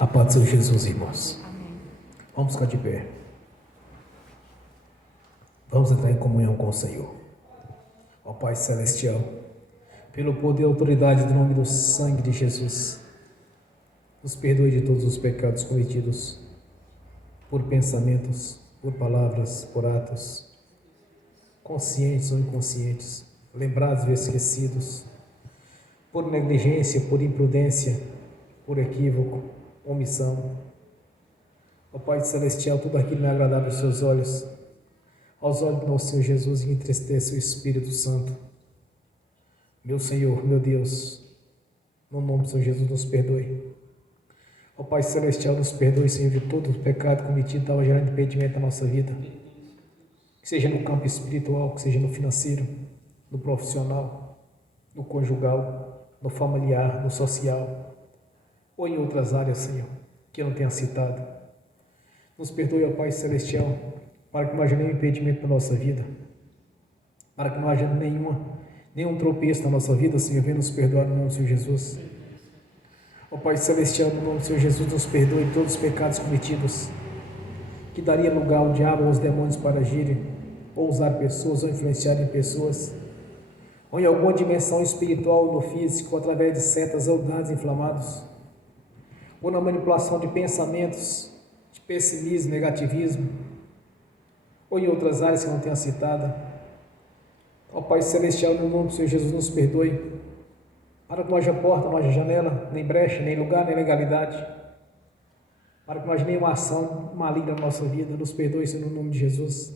A paz do Senhor Jesus, irmãos. Vamos ficar de pé. Vamos entrar em comunhão com o Senhor. Ó Pai Celestial, pelo poder e autoridade do nome do sangue de Jesus, nos perdoe de todos os pecados cometidos por pensamentos, por palavras, por atos, conscientes ou inconscientes, lembrados ou esquecidos, por negligência, por imprudência, por equívoco, omissão. Ó Pai Celestial, tudo aquilo não é agradável aos seus olhos, aos olhos do nosso Senhor Jesus, e entristece o Espírito Santo. Meu Senhor, meu Deus, no nome do Senhor Jesus, nos perdoe. Ó Pai Celestial, nos perdoe, Senhor, de todo o pecado cometido que estava gerando impedimento na nossa vida, que seja no campo espiritual, que seja no financeiro, no profissional, no conjugal, no familiar, no social, ou em outras áreas, Senhor, que eu não tenha citado. Nos perdoe, ó Pai Celestial, para que não haja nenhum impedimento na nossa vida, para que não haja nenhum tropeço na nossa vida, Senhor. Venha nos perdoar no nome do Senhor Jesus. Ó Pai Celestial, no nome do Senhor Jesus, nos perdoe todos os pecados cometidos, que daria lugar ao diabo ou aos demônios para agirem, ou usar pessoas, ou influenciarem pessoas, ou em alguma dimensão espiritual ou no físico, através de setas ou dados inflamados, ou na manipulação de pensamentos, de pessimismo, negativismo, ou em outras áreas que não tenha citado. Ó Pai Celestial, no nome do Senhor Jesus, nos perdoe, para que não haja porta, não haja janela, nem brecha, nem lugar, nem legalidade, para que não haja nenhuma ação maligna na nossa vida. Nos perdoe, Senhor, no nome de Jesus.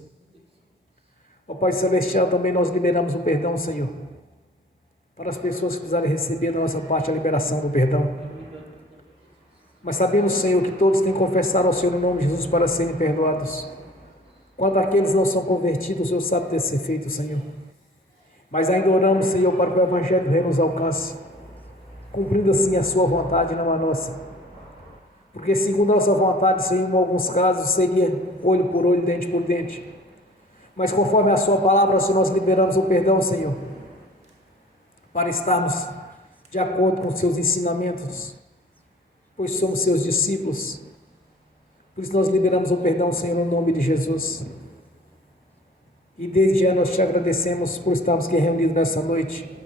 Ó Pai Celestial, também nós liberamos o perdão, Senhor, para as pessoas que precisarem receber da nossa parte a liberação do perdão. Mas sabemos, Senhor, que todos têm que confessar ao Senhor no nome de Jesus para serem perdoados. Quando aqueles não são convertidos, o Senhor sabe desse feito, Senhor. Mas ainda oramos, Senhor, para que o Evangelho do Reino nos alcance, cumprindo assim a sua vontade e não a nossa. Porque segundo a nossa vontade, Senhor, em alguns casos seria olho por olho, dente por dente. Mas conforme a sua palavra, Senhor, nós liberamos o perdão, Senhor, para estarmos de acordo com os seus ensinamentos, pois somos seus discípulos. Por isso nós liberamos o perdão, Senhor, no nome de Jesus. E desde já nós te agradecemos por estarmos aqui reunidos nessa noite,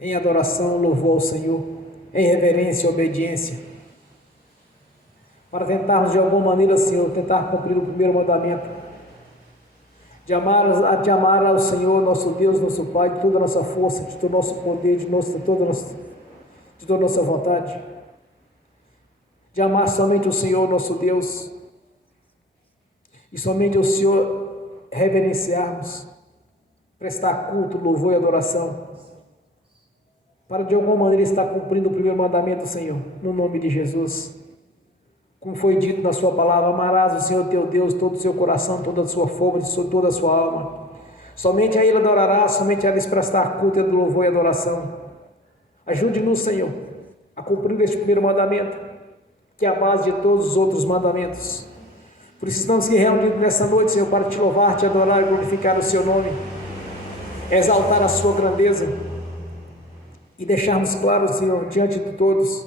em adoração, louvor ao Senhor, em reverência e obediência, para tentarmos de alguma maneira, Senhor, tentar cumprir o primeiro mandamento, de amar ao Senhor, nosso Deus, nosso Pai, de toda a nossa força, de todo o nosso poder, de toda a nossa vontade, de amar somente o Senhor, nosso Deus, e somente o Senhor reverenciarmos, prestar culto, louvor e adoração, para de alguma maneira estar cumprindo o primeiro mandamento, Senhor, no nome de Jesus. Como foi dito na sua palavra, amarás o Senhor teu Deus, todo o seu coração, toda a sua força, toda a sua alma. Somente a Ele adorarás, somente a Ele prestar culto, e louvor e adoração. Ajude-nos, Senhor, a cumprir este primeiro mandamento, que é a base de todos os outros mandamentos. Por isso estamos aqui reunidos nessa noite, Senhor, para te louvar, te adorar e glorificar o seu nome, exaltar a sua grandeza e deixarmos claro, Senhor, diante de todos,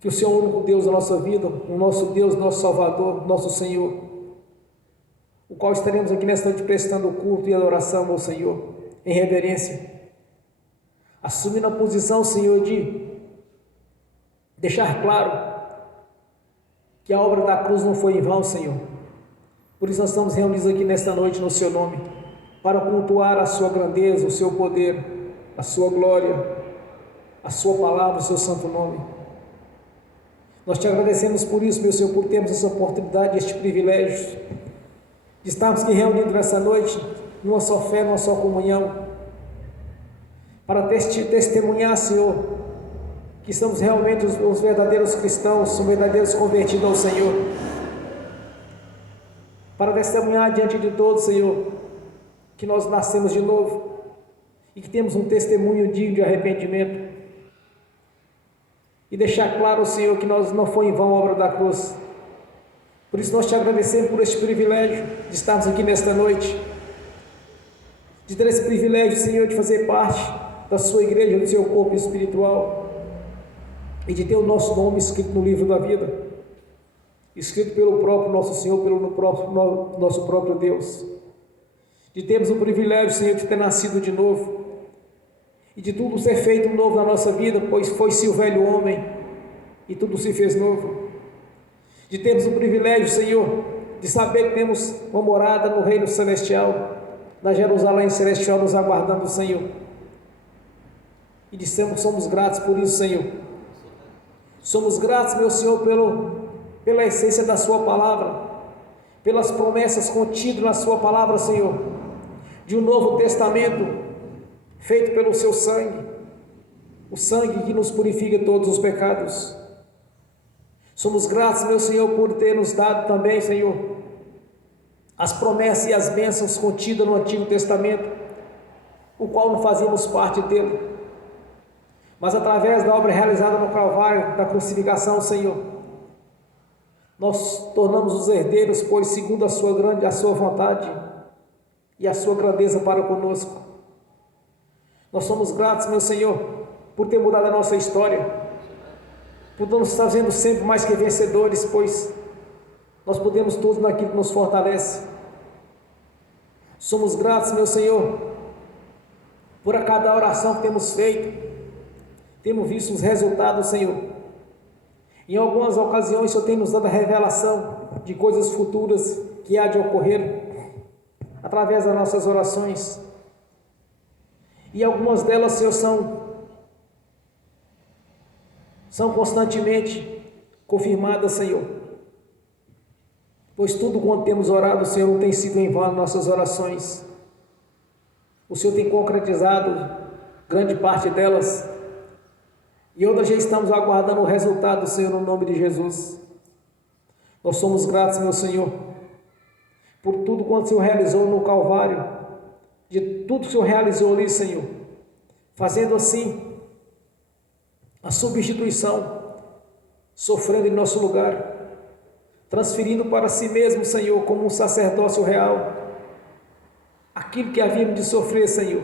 que o Senhor é o único Deus da nossa vida, o nosso Deus, nosso Salvador, nosso Senhor, o qual estaremos aqui nesta noite prestando culto e adoração ao Senhor, em reverência, assumindo a posição, Senhor, de deixar claro que a obra da cruz não foi em vão, Senhor. Por isso nós estamos reunidos aqui nesta noite no seu nome, para cultuar a sua grandeza, o seu poder, a sua glória, a sua palavra, o seu santo nome. Nós te agradecemos por isso, meu Senhor, por termos essa oportunidade, este privilégio de estarmos aqui reunidos nessa noite, numa só fé, numa só comunhão, para testemunhar, Senhor, que somos realmente os verdadeiros cristãos, os verdadeiros convertidos ao Senhor, para testemunhar diante de todos, Senhor, que nós nascemos de novo e que temos um testemunho digno de arrependimento, e deixar claro, Senhor, que nós não foi em vão a obra da cruz. Por isso nós te agradecemos por este privilégio de estarmos aqui nesta noite, de ter esse privilégio, Senhor, de fazer parte da sua igreja, do seu corpo espiritual, e de ter o nosso nome escrito no livro da vida, escrito pelo próprio nosso Senhor, pelo nosso próprio Deus, de termos o privilégio, Senhor, de ter nascido de novo, e de tudo ser feito novo na nossa vida, pois foi-se o velho homem, e tudo se fez novo, de termos o privilégio, Senhor, de saber que temos uma morada no reino celestial, na Jerusalém celestial, nos aguardando, Senhor, e dissemos, somos gratos por isso, Senhor. Somos gratos, meu Senhor, pela essência da sua palavra, pelas promessas contidas na sua palavra, Senhor, de um novo testamento feito pelo seu sangue, o sangue que nos purifica todos os pecados. Somos gratos, meu Senhor, por ter nos dado também, Senhor, as promessas e as bênçãos contidas no Antigo Testamento, o qual não fazíamos parte dele, mas através da obra realizada no Calvário, da crucificação, Senhor, nós tornamos os herdeiros, pois segundo a sua vontade e a sua grandeza para conosco. Nós somos gratos, meu Senhor, por ter mudado a nossa história, por nos fazendo sempre mais que vencedores, pois nós podemos tudo naquilo que nos fortalece. Somos gratos, meu Senhor, por a cada oração que temos feito, temos visto os resultados, Senhor. Em algumas ocasiões, o Senhor tem nos dado a revelação de coisas futuras que há de ocorrer através das nossas orações. E algumas delas, Senhor, são constantemente confirmadas, Senhor. Pois tudo quanto temos orado, Senhor, não tem sido em vão nossas orações. O Senhor tem concretizado grande parte delas. E outras já estamos aguardando o resultado, Senhor, no nome de Jesus. Nós somos gratos, meu Senhor, por tudo quanto o Senhor realizou no Calvário, de tudo que o Senhor realizou ali, Senhor, fazendo assim a substituição, sofrendo em nosso lugar, transferindo para si mesmo, Senhor, como um sacerdócio real, aquilo que havíamos de sofrer, Senhor,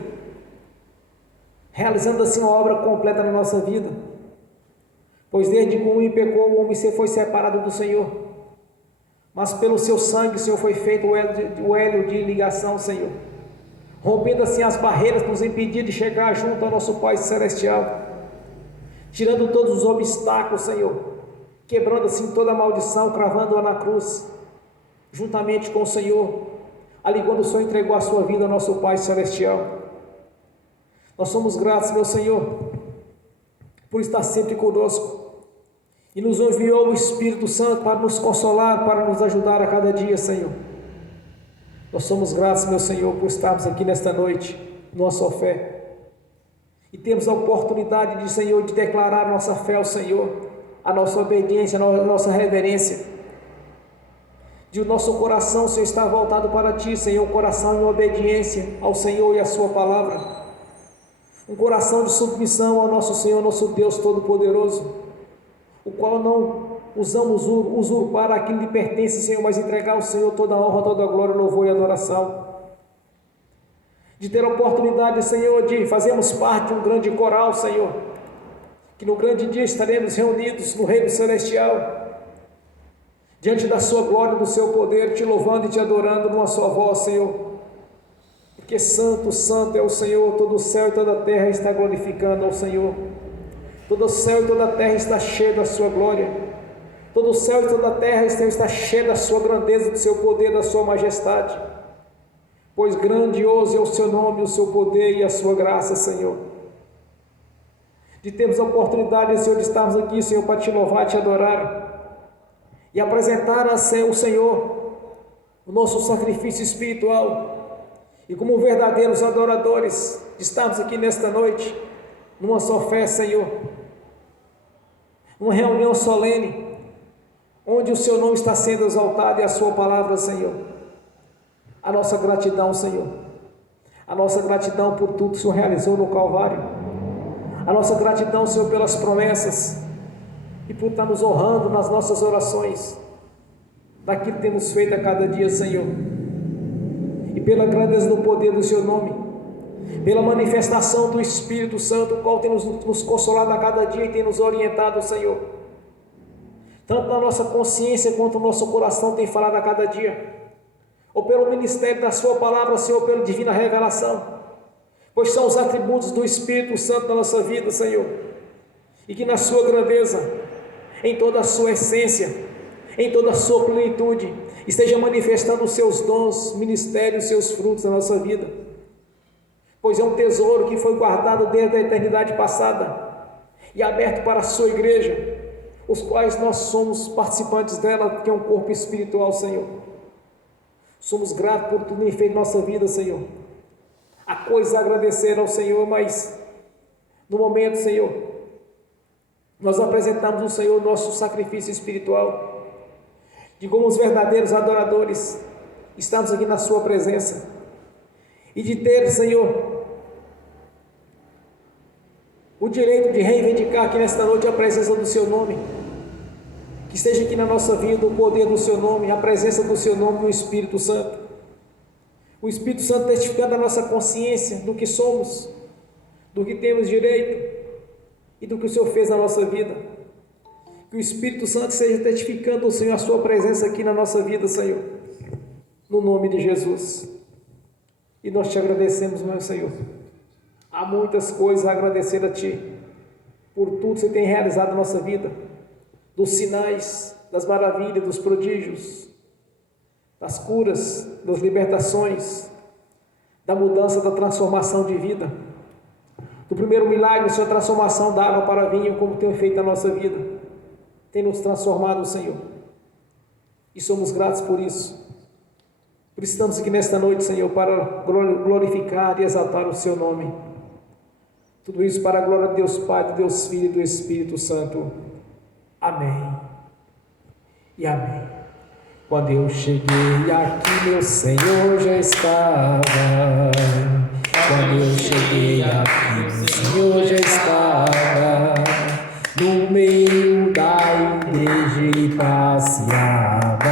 realizando assim uma obra completa na nossa vida, pois desde que o homem pecou, o homem foi separado do Senhor, mas pelo seu sangue, Senhor, foi feito o elo de ligação, Senhor, rompendo assim as barreiras que nos impediam de chegar junto ao nosso Pai Celestial, tirando todos os obstáculos, Senhor, quebrando assim toda a maldição, cravando-a na cruz, juntamente com o Senhor, ali quando o Senhor entregou a sua vida ao nosso Pai Celestial. Nós somos gratos, meu Senhor, por estar sempre conosco, e nos enviou o Espírito Santo para nos consolar, para nos ajudar a cada dia, Senhor. Nós somos gratos, meu Senhor, por estarmos aqui nesta noite, nossa fé, e temos a oportunidade de, Senhor, de declarar nossa fé ao Senhor, a nossa obediência, a nossa reverência, de o nosso coração, Senhor, estar voltado para Ti, Senhor, um coração em obediência ao Senhor e à Sua palavra, um coração de submissão ao nosso Senhor, nosso Deus Todo-Poderoso, o qual não usamos usurpar aquilo que pertence, Senhor, mas entregar ao Senhor toda a honra, toda a glória, louvor e adoração, de ter a oportunidade, Senhor, de fazermos parte de um grande coral, Senhor, que no grande dia estaremos reunidos no reino celestial, diante da sua glória, do seu poder, te louvando e te adorando numa só voz, Senhor, porque santo, santo é o Senhor, todo o céu e toda a terra está glorificando ao Senhor, todo o céu e toda a terra está cheio da sua glória, todo o céu e toda a terra está cheio da sua grandeza, do seu poder, da sua majestade, pois grandioso é o seu nome, o seu poder e a sua graça, Senhor, de termos a oportunidade, Senhor, de estarmos aqui, Senhor, para te louvar, te adorar e apresentar a o Senhor o nosso sacrifício espiritual, e como verdadeiros adoradores, estamos aqui nesta noite, numa só fé, Senhor, numa reunião solene, onde o Seu nome está sendo exaltado e a Sua palavra, Senhor. A nossa gratidão, Senhor, a nossa gratidão por tudo que o Senhor realizou no Calvário, a nossa gratidão, Senhor, pelas promessas e por estar nos honrando nas nossas orações, daquilo que temos feito a cada dia, Senhor, e pela grandeza do poder do Seu nome, pela manifestação do Espírito Santo, o qual tem nos consolado a cada dia e tem nos orientado, Senhor. Tanto na nossa consciência quanto no nosso coração tem falado a cada dia, ou pelo ministério da sua palavra, Senhor, pela divina revelação, pois são os atributos do Espírito Santo na nossa vida, Senhor, e que na sua grandeza, em toda a sua essência, em toda a sua plenitude, esteja manifestando os seus dons, ministérios, os seus frutos na nossa vida, pois é um tesouro que foi guardado desde a eternidade passada e aberto para a sua igreja, os quais nós somos participantes dela, que é um corpo espiritual, Senhor. Somos gratos por tudo que feito em nossa vida, Senhor. Há coisas a agradecer ao Senhor, mas no momento, Senhor, nós apresentamos ao Senhor nosso sacrifício espiritual, de como os verdadeiros adoradores estamos aqui na sua presença, e de ter, Senhor, o direito de reivindicar aqui nesta noite a presença do seu nome, que esteja aqui na nossa vida o poder do seu nome, a presença do seu nome no Espírito Santo, o Espírito Santo testificando a nossa consciência do que somos, do que temos direito e do que o Senhor fez na nossa vida. Que o Espírito Santo esteja testificando, Senhor, a sua presença aqui na nossa vida, Senhor, no nome de Jesus. E nós te agradecemos, meu Senhor. Há muitas coisas a agradecer a Ti, por tudo que Você tem realizado na nossa vida, dos sinais, das maravilhas, dos prodígios, das curas, das libertações, da mudança, da transformação de vida, do primeiro milagre, Senhor, a transformação da água para vinho, como tem feito na nossa vida, tem nos transformado, Senhor, e somos gratos por isso. Por isso estamos aqui nesta noite, Senhor, para glorificar e exaltar o Seu nome. Tudo isso para a glória de Deus Pai, de Deus Filho e do Espírito Santo. Amém e amém. Quando eu cheguei aqui, meu Senhor já estava. Quando eu cheguei aqui, meu Senhor já estava. No meio da igreja ele passeava.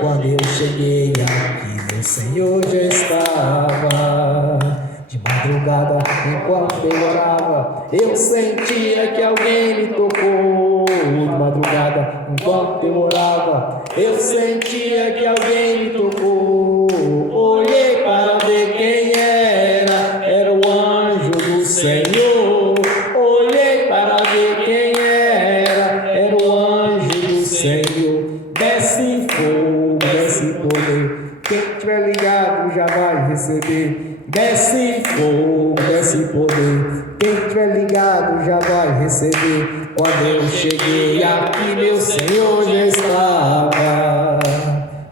Quando eu cheguei aqui, meu Senhor já estava. De madrugada, enquanto eu orava, eu sentia que alguém me tocou. De madrugada, enquanto eu orava, eu sentia que alguém me tocou. Olhei para ver quem era o anjo do Senhor. Olhei para ver quem era o anjo do Senhor. Desce fogo, desce poder, quem estiver ligado já vai receber. Desce fogo, desce poder, quem estiver ligado já vai receber. Quando eu cheguei aqui, meu Senhor já estava.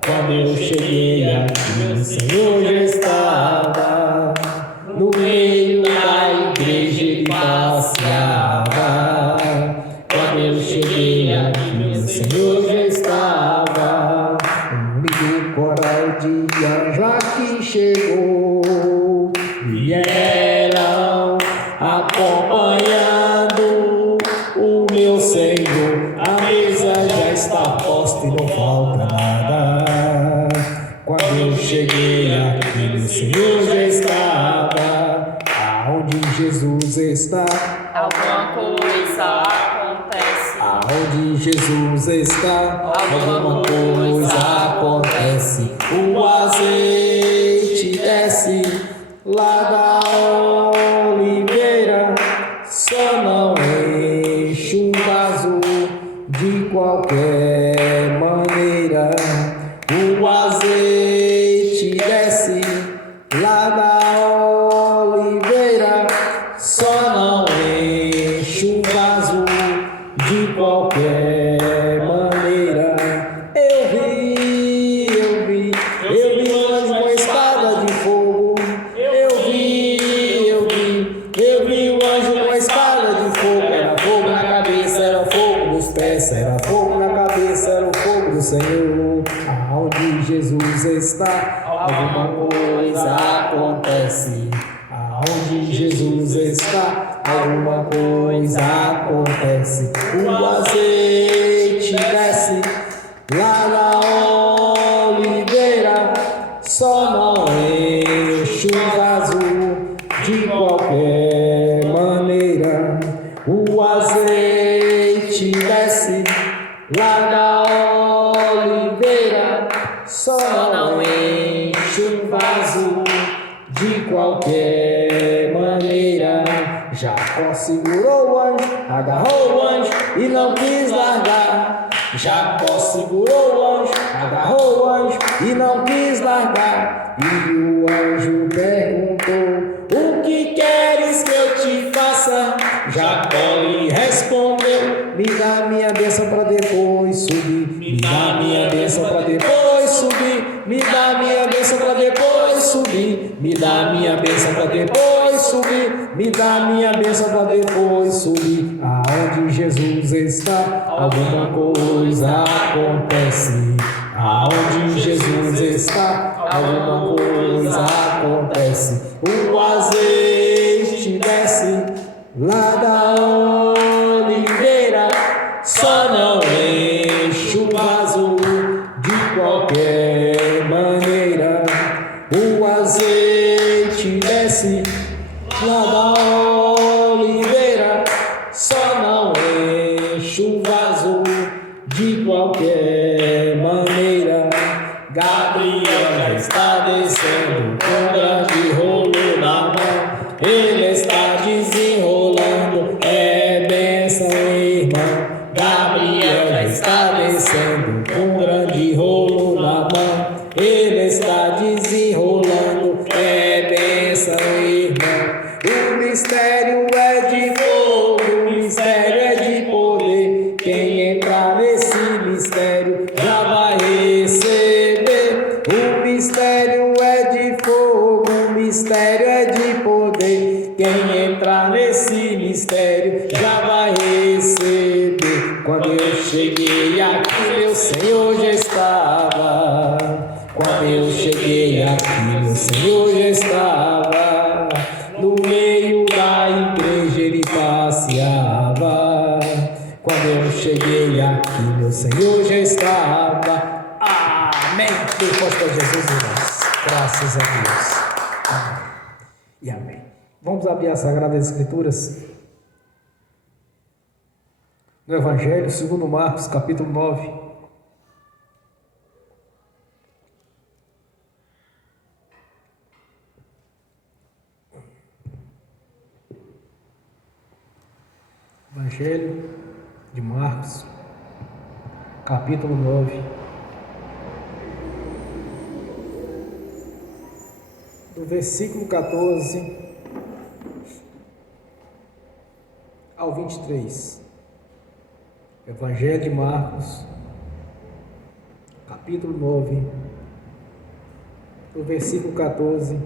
Quando eu cheguei aqui, meu Senhor já estava. No meio da igreja ele passeava. Quando eu cheguei aqui, meu Senhor já estava. Um lindo coral de anjo aqui chegou. Vieram acompanhando o meu Senhor. A mesa já está posta e não falta nada. Quando eu cheguei aqui, meu Senhor já estava. Aonde Jesus está, alguma coisa acontece. Aonde Jesus está, alguma coisa acontece. O azeite desce lá da oliveira, só não enche um vaso de qualquer maneira. O azeite desce lá da oliveira, só não enche um vaso de qualquer maneira. Eu vi um anjo com espada de fogo. Eu vi o anjo com espada de fogo. Era fogo na cabeça, era fogo nos pés, era fogo na cabeça, era o fogo do Senhor. Aonde Jesus está, alguma coisa acontece. Aonde Jesus está, alguma coisa acontece. O azeite desce lá na oliveira, só não enche um vaso desce lá da oliveira, só não enche um vaso de qualquer maneira. Jacó segurou o anjo, agarrou o anjo e não quis largar. Jacó segurou o anjo, agarrou o anjo e não quis largar. E o anjo perguntou: o que queres que eu te faça? Jacó lhe respondeu: me dá minha bênção para depois subir. Me dá minha bênção para depois subir. Me dá minha bênção para depois subir. Me dá minha bênção para depois subir. Me dá minha bênção para depois subir. Aonde Jesus está, alguma coisa acontece. Aonde Jesus está, alguma coisa acontece. O azeite desce lá da oliveira, só não enche o vaso de qualquer maneira. O azeite desce lá da oliveira, só não enche o vaso de qualquer maneira. Gabriel já está descendo com grande rolo na mão. Ele está desenrolando, é bênção, irmão. Gabriel já está descendo com grande rolo na mão. Ele está desenrolando, é bênção, irmão. O mistério é de fogo, o mistério é de poder. Quem entrar nesse mistério já vai receber. O mistério é de fogo, o mistério é de poder. Quem entrar nesse mistério já vai receber. Quando eu cheguei aqui, meu Senhor já estava. Quando eu cheguei aqui, meu Senhor já estava. No meio da igreja ele passeava. Quando eu cheguei aqui, meu Senhor já estava. Amém. Depois para Jesus, irmãos. Graças a Deus. Amém. E amém. Vamos abrir as Sagradas Escrituras no Evangelho, segundo Marcos, capítulo 9. Evangelho de Marcos, capítulo 9, do versículo 14 ao 23. Evangelho de Marcos, capítulo 9, do versículo 14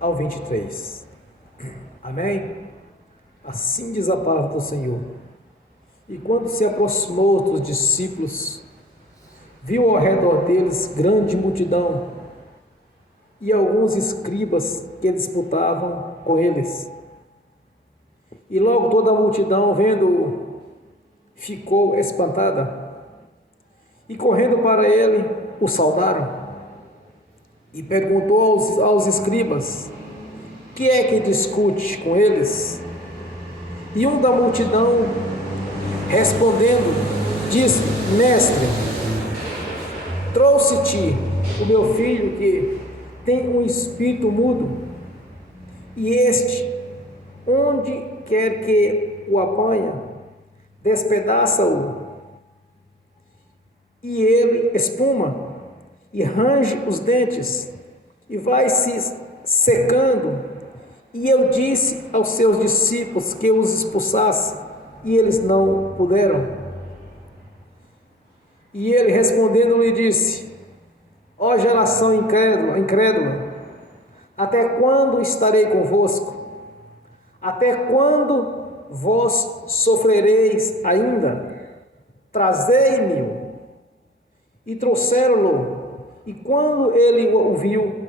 ao 23. Amém? Assim diz a palavra do Senhor. E quando se aproximou dos discípulos, viu ao redor deles grande multidão e alguns escribas que disputavam com eles. E logo toda a multidão, vendo-o, ficou espantada, e correndo para ele, o saudaram. E perguntou aos escribas: que é que discute com eles? E um da multidão, respondendo, disse: mestre, trouxe-te o meu filho que tem um espírito mudo, e este, onde quer que o apanha, despedaça-o, e ele espuma, e range os dentes, e vai se secando. E eu disse aos seus discípulos que os expulsasse, e eles não puderam. E ele respondendo lhe disse: ó geração incrédula, até quando estarei convosco? Até quando vós sofrereis ainda? Trazei-me-o. E trouxeram-lo, e quando ele o viu,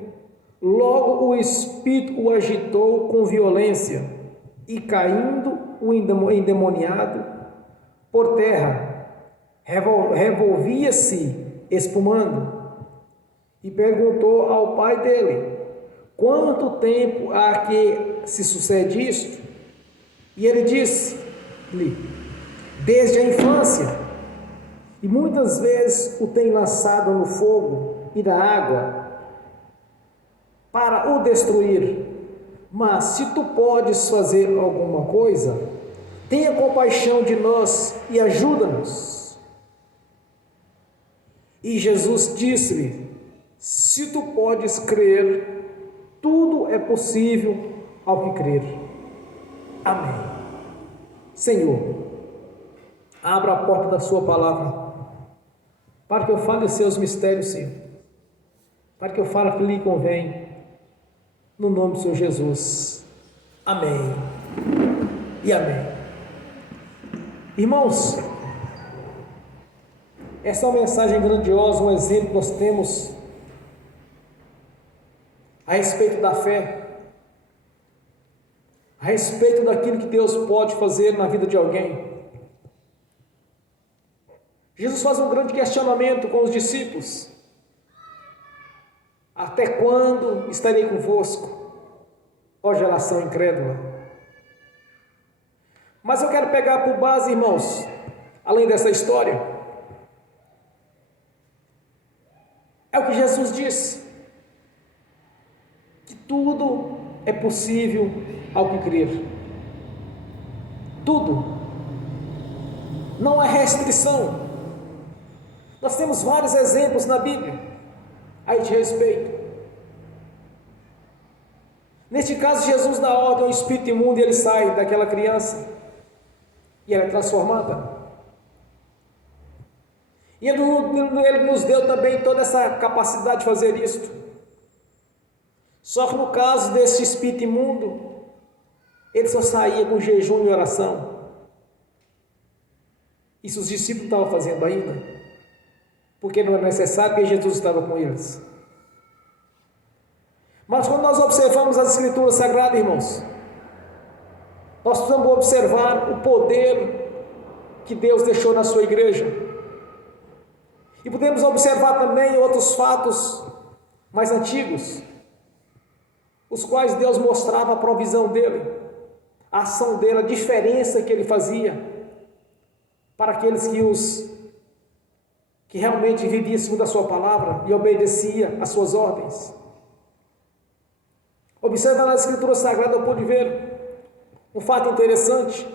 logo o espírito o agitou com violência, e caindo o endemoniado por terra, revolvia-se espumando, e perguntou ao pai dele: quanto tempo há que se sucede isto? E ele disse-lhe: desde a infância, e muitas vezes o tem lançado no fogo e na água para o destruir. Mas se tu podes fazer alguma coisa, tenha compaixão de nós e ajuda-nos. E Jesus disse-lhe: se tu podes crer, tudo é possível ao que crer. Amém. Senhor, abra a porta da sua palavra, para que eu fale os seus mistérios, Senhor, para que eu fale o que lhe convém, no nome do Senhor Jesus. Amém e amém. Irmãos, essa é uma mensagem grandiosa, um exemplo que nós temos a respeito da fé, a respeito daquilo que Deus pode fazer na vida de alguém. Jesus faz um grande questionamento com os discípulos: até quando estarei convosco, ó geração incrédula? Mas eu quero pegar por base, irmãos, além dessa história, é o que Jesus disse, que tudo é possível ao que crer. Tudo. Não há restrição. Nós temos vários exemplos na Bíblia a esse respeito. Neste caso, Jesus dá ordem ao espírito imundo e ele sai daquela criança e ela é transformada. E ele nos deu também toda essa capacidade de fazer isto. Só que no caso desse espírito imundo, ele só saía com jejum e oração. Isso os discípulos estavam fazendo ainda, porque não era necessário, porque Jesus estava com eles. Mas quando nós observamos as Escrituras Sagradas, irmãos, nós precisamos observar o poder que Deus deixou na sua igreja. E podemos observar também outros fatos mais antigos, os quais Deus mostrava a provisão dele, a ação dele, a diferença que ele fazia para aqueles que realmente viviam segundo a sua palavra e obedeciam às suas ordens. Observa nas Escrituras Sagradas, eu pude ver um fato interessante.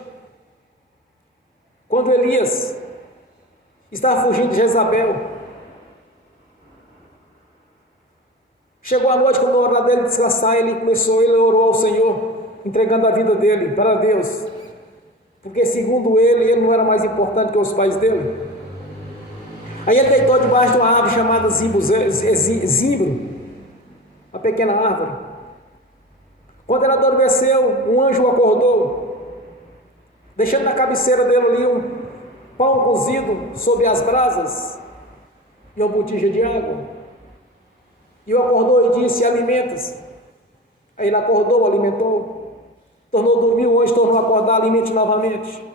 Quando Elias estava fugindo de Jezabel, chegou a noite, quando a hora dele descansar, ele orou ao Senhor, entregando a vida dele para Deus, porque segundo ele não era mais importante que os pais dele. Aí ele deitou debaixo de uma árvore chamada zimbro, uma pequena árvore. Quando ele adormeceu, um anjo o acordou, deixando na cabeceira dele ali um pão cozido sobre as brasas e uma botija de água. E o acordou e disse: alimenta-se. Aí ele acordou, alimentou, tornou a dormir, o anjo tornou a acordar, alimente novamente,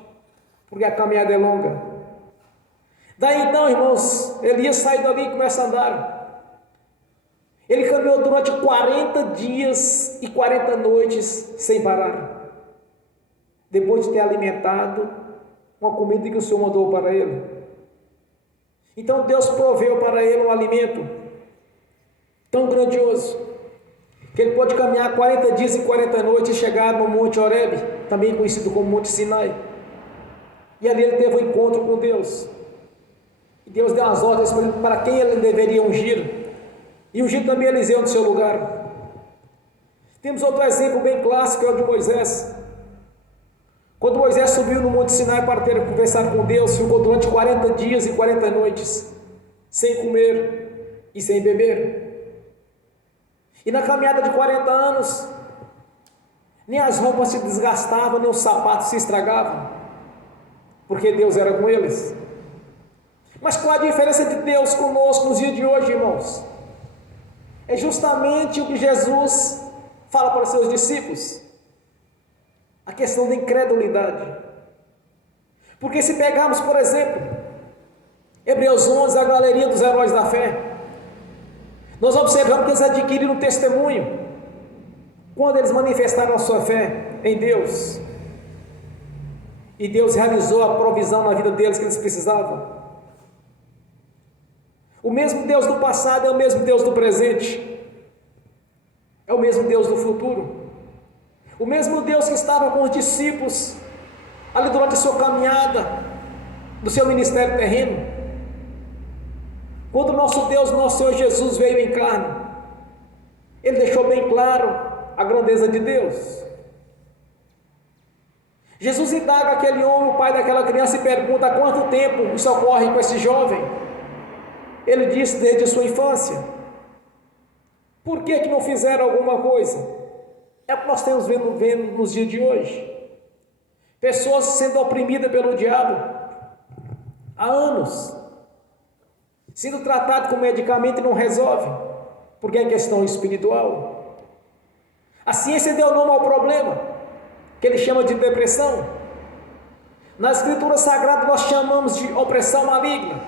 porque a caminhada é longa. Daí então, irmãos, Elias sai dali e começa a andar. Ele caminhou durante 40 dias e 40 noites sem parar, depois de ter alimentado uma comida que o Senhor mandou para ele. Então Deus proveu para ele um alimento tão grandioso, que ele pôde caminhar 40 dias e 40 noites e chegar no Monte Horebe, também conhecido como Monte Sinai. E ali ele teve um encontro com Deus. E Deus deu as ordens para quem ele deveria ungir. E ungir também Eliseu no seu lugar. Temos outro exemplo bem clássico, é o de Moisés. Quando Moisés subiu no Monte Sinai para ter conversar com Deus, ficou durante 40 dias e 40 noites, sem comer e sem beber. E na caminhada de 40 anos, nem as roupas se desgastavam, nem os sapatos se estragavam, porque Deus era com eles. Mas qual a diferença de Deus conosco nos dias de hoje, irmãos? É justamente o que Jesus fala para os seus discípulos, a questão da incredulidade. Porque se pegarmos, por exemplo, Hebreus 11, a galeria dos heróis da fé, nós observamos que eles adquiriram testemunho quando eles manifestaram a sua fé em Deus. E Deus realizou a provisão na vida deles que eles precisavam. O mesmo Deus do passado é o mesmo Deus do presente. É o mesmo Deus do futuro. O mesmo Deus que estava com os discípulos ali durante a sua caminhada do seu ministério terreno. Quando nosso Deus, nosso Senhor Jesus veio em carne, Ele deixou bem claro a grandeza de Deus. Jesus indaga aquele homem, o pai daquela criança, e pergunta há quanto tempo isso ocorre com esse jovem. Ele disse desde a sua infância. Por que não fizeram alguma coisa? É o que nós estamos vendo nos dias de hoje. Pessoas sendo oprimidas pelo diabo há anos, sendo tratado com medicamento e não resolve, porque é questão espiritual. A ciência deu nome ao problema, que ele chama de depressão. Na Escritura Sagrada nós chamamos de opressão maligna,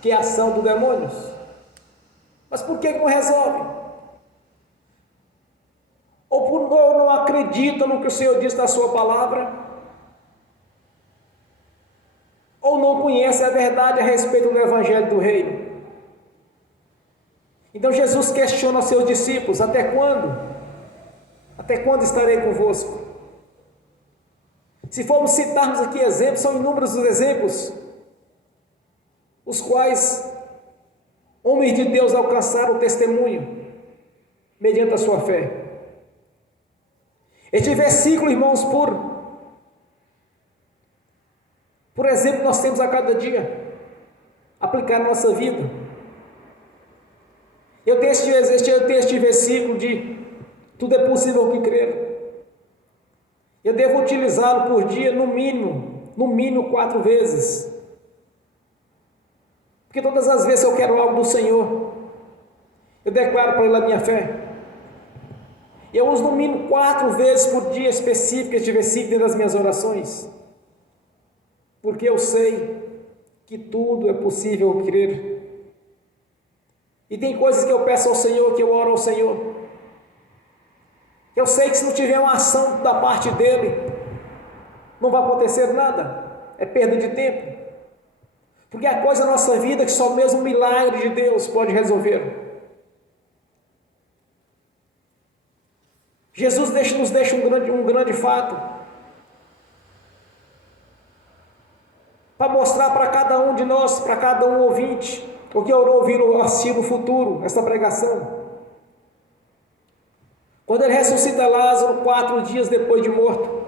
que é a ação dos demônios. Mas por que não resolve? Ou por não acreditam no que o Senhor diz na sua palavra, ou não conhece a verdade a respeito do Evangelho do Reino. Então Jesus questiona aos seus discípulos: até quando? Até quando estarei convosco? Se formos citarmos aqui exemplos, são inúmeros os exemplos, os quais homens de Deus alcançaram o testemunho, mediante a sua fé. Este versículo, irmãos, por exemplo, nós temos a cada dia aplicar na nossa vida. Eu tenho este versículo de tudo é possível que crer. Eu devo utilizá-lo por dia, no mínimo 4 vezes. Porque todas as vezes que eu quero algo do Senhor, eu declaro para Ele a minha fé. Eu uso no mínimo 4 vezes por dia específicas este versículo dentro das minhas orações. Porque eu sei que tudo é possível crer. E tem coisas que eu peço ao Senhor, que eu oro ao Senhor. Eu sei que se não tiver uma ação da parte dEle, não vai acontecer nada. É perda de tempo. Porque há coisa na nossa vida que só mesmo o milagre de Deus pode resolver. Jesus nos deixa um grande fato, para mostrar para cada um de nós, para cada um ouvinte, o que eu ouvir assim no futuro, esta pregação. Quando Ele ressuscita Lázaro 4 dias depois de morto,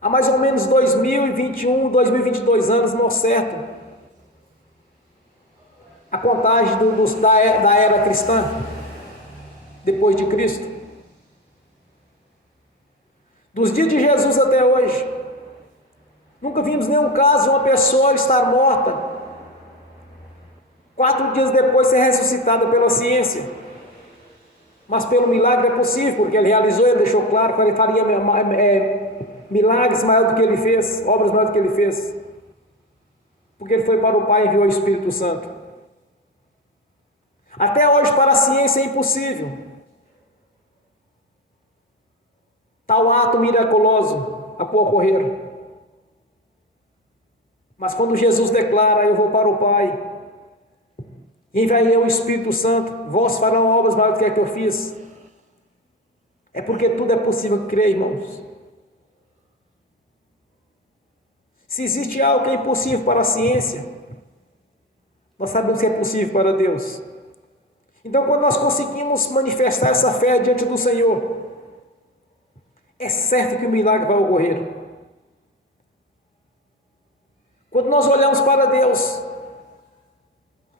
há mais ou menos 2022 anos, não certo, a contagem da era cristã, depois de Cristo. Dos dias de Jesus até hoje, nunca vimos nenhum caso de uma pessoa estar morta, 4 dias depois ser ressuscitada pela ciência. Mas pelo milagre é possível, porque Ele realizou, Ele deixou claro que Ele faria milagres maiores do que Ele fez, obras maiores do que Ele fez, porque Ele foi para o Pai e enviou o Espírito Santo. Até hoje para a ciência é impossível tal ato miraculoso a ocorrer. Mas quando Jesus declara: eu vou para o Pai e enviarei o Espírito Santo, vós farão obras maiores do que eu fiz, é porque tudo é possível crer, irmãos. Se existe algo que é impossível para a ciência, nós sabemos que é possível para Deus. Então, quando nós conseguimos manifestar essa fé diante do Senhor, é certo que o milagre vai ocorrer. Quando nós olhamos para Deus,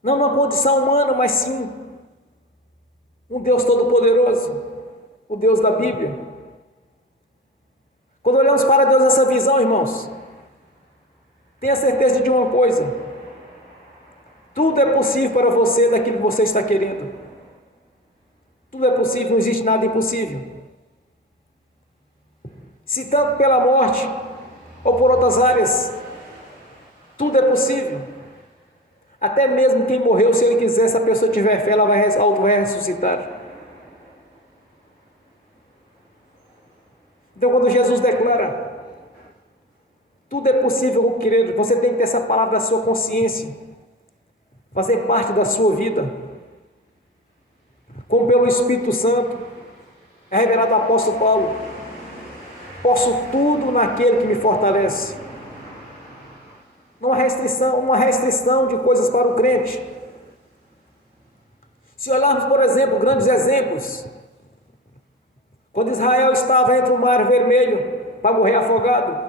não numa condição humana, mas sim um Deus todo-poderoso, o Deus da Bíblia. Quando olhamos para Deus nessa visão, irmãos, tenha certeza de uma coisa: tudo é possível para você daquilo que você está querendo. Tudo é possível, não existe nada impossível. Se tanto pela morte ou por outras áreas, tudo é possível. Até mesmo quem morreu, se ele quiser, se a pessoa tiver fé, ela vai ressuscitar. Então, quando Jesus declara, tudo é possível, querido, você tem que ter essa palavra na sua consciência, fazer parte da sua vida, como pelo Espírito Santo, é revelado ao apóstolo Paulo, posso tudo naquele que me fortalece. Não há restrição, uma restrição de coisas para o crente. Se olharmos, por exemplo, grandes exemplos, quando Israel estava entre o mar vermelho para morrer afogado,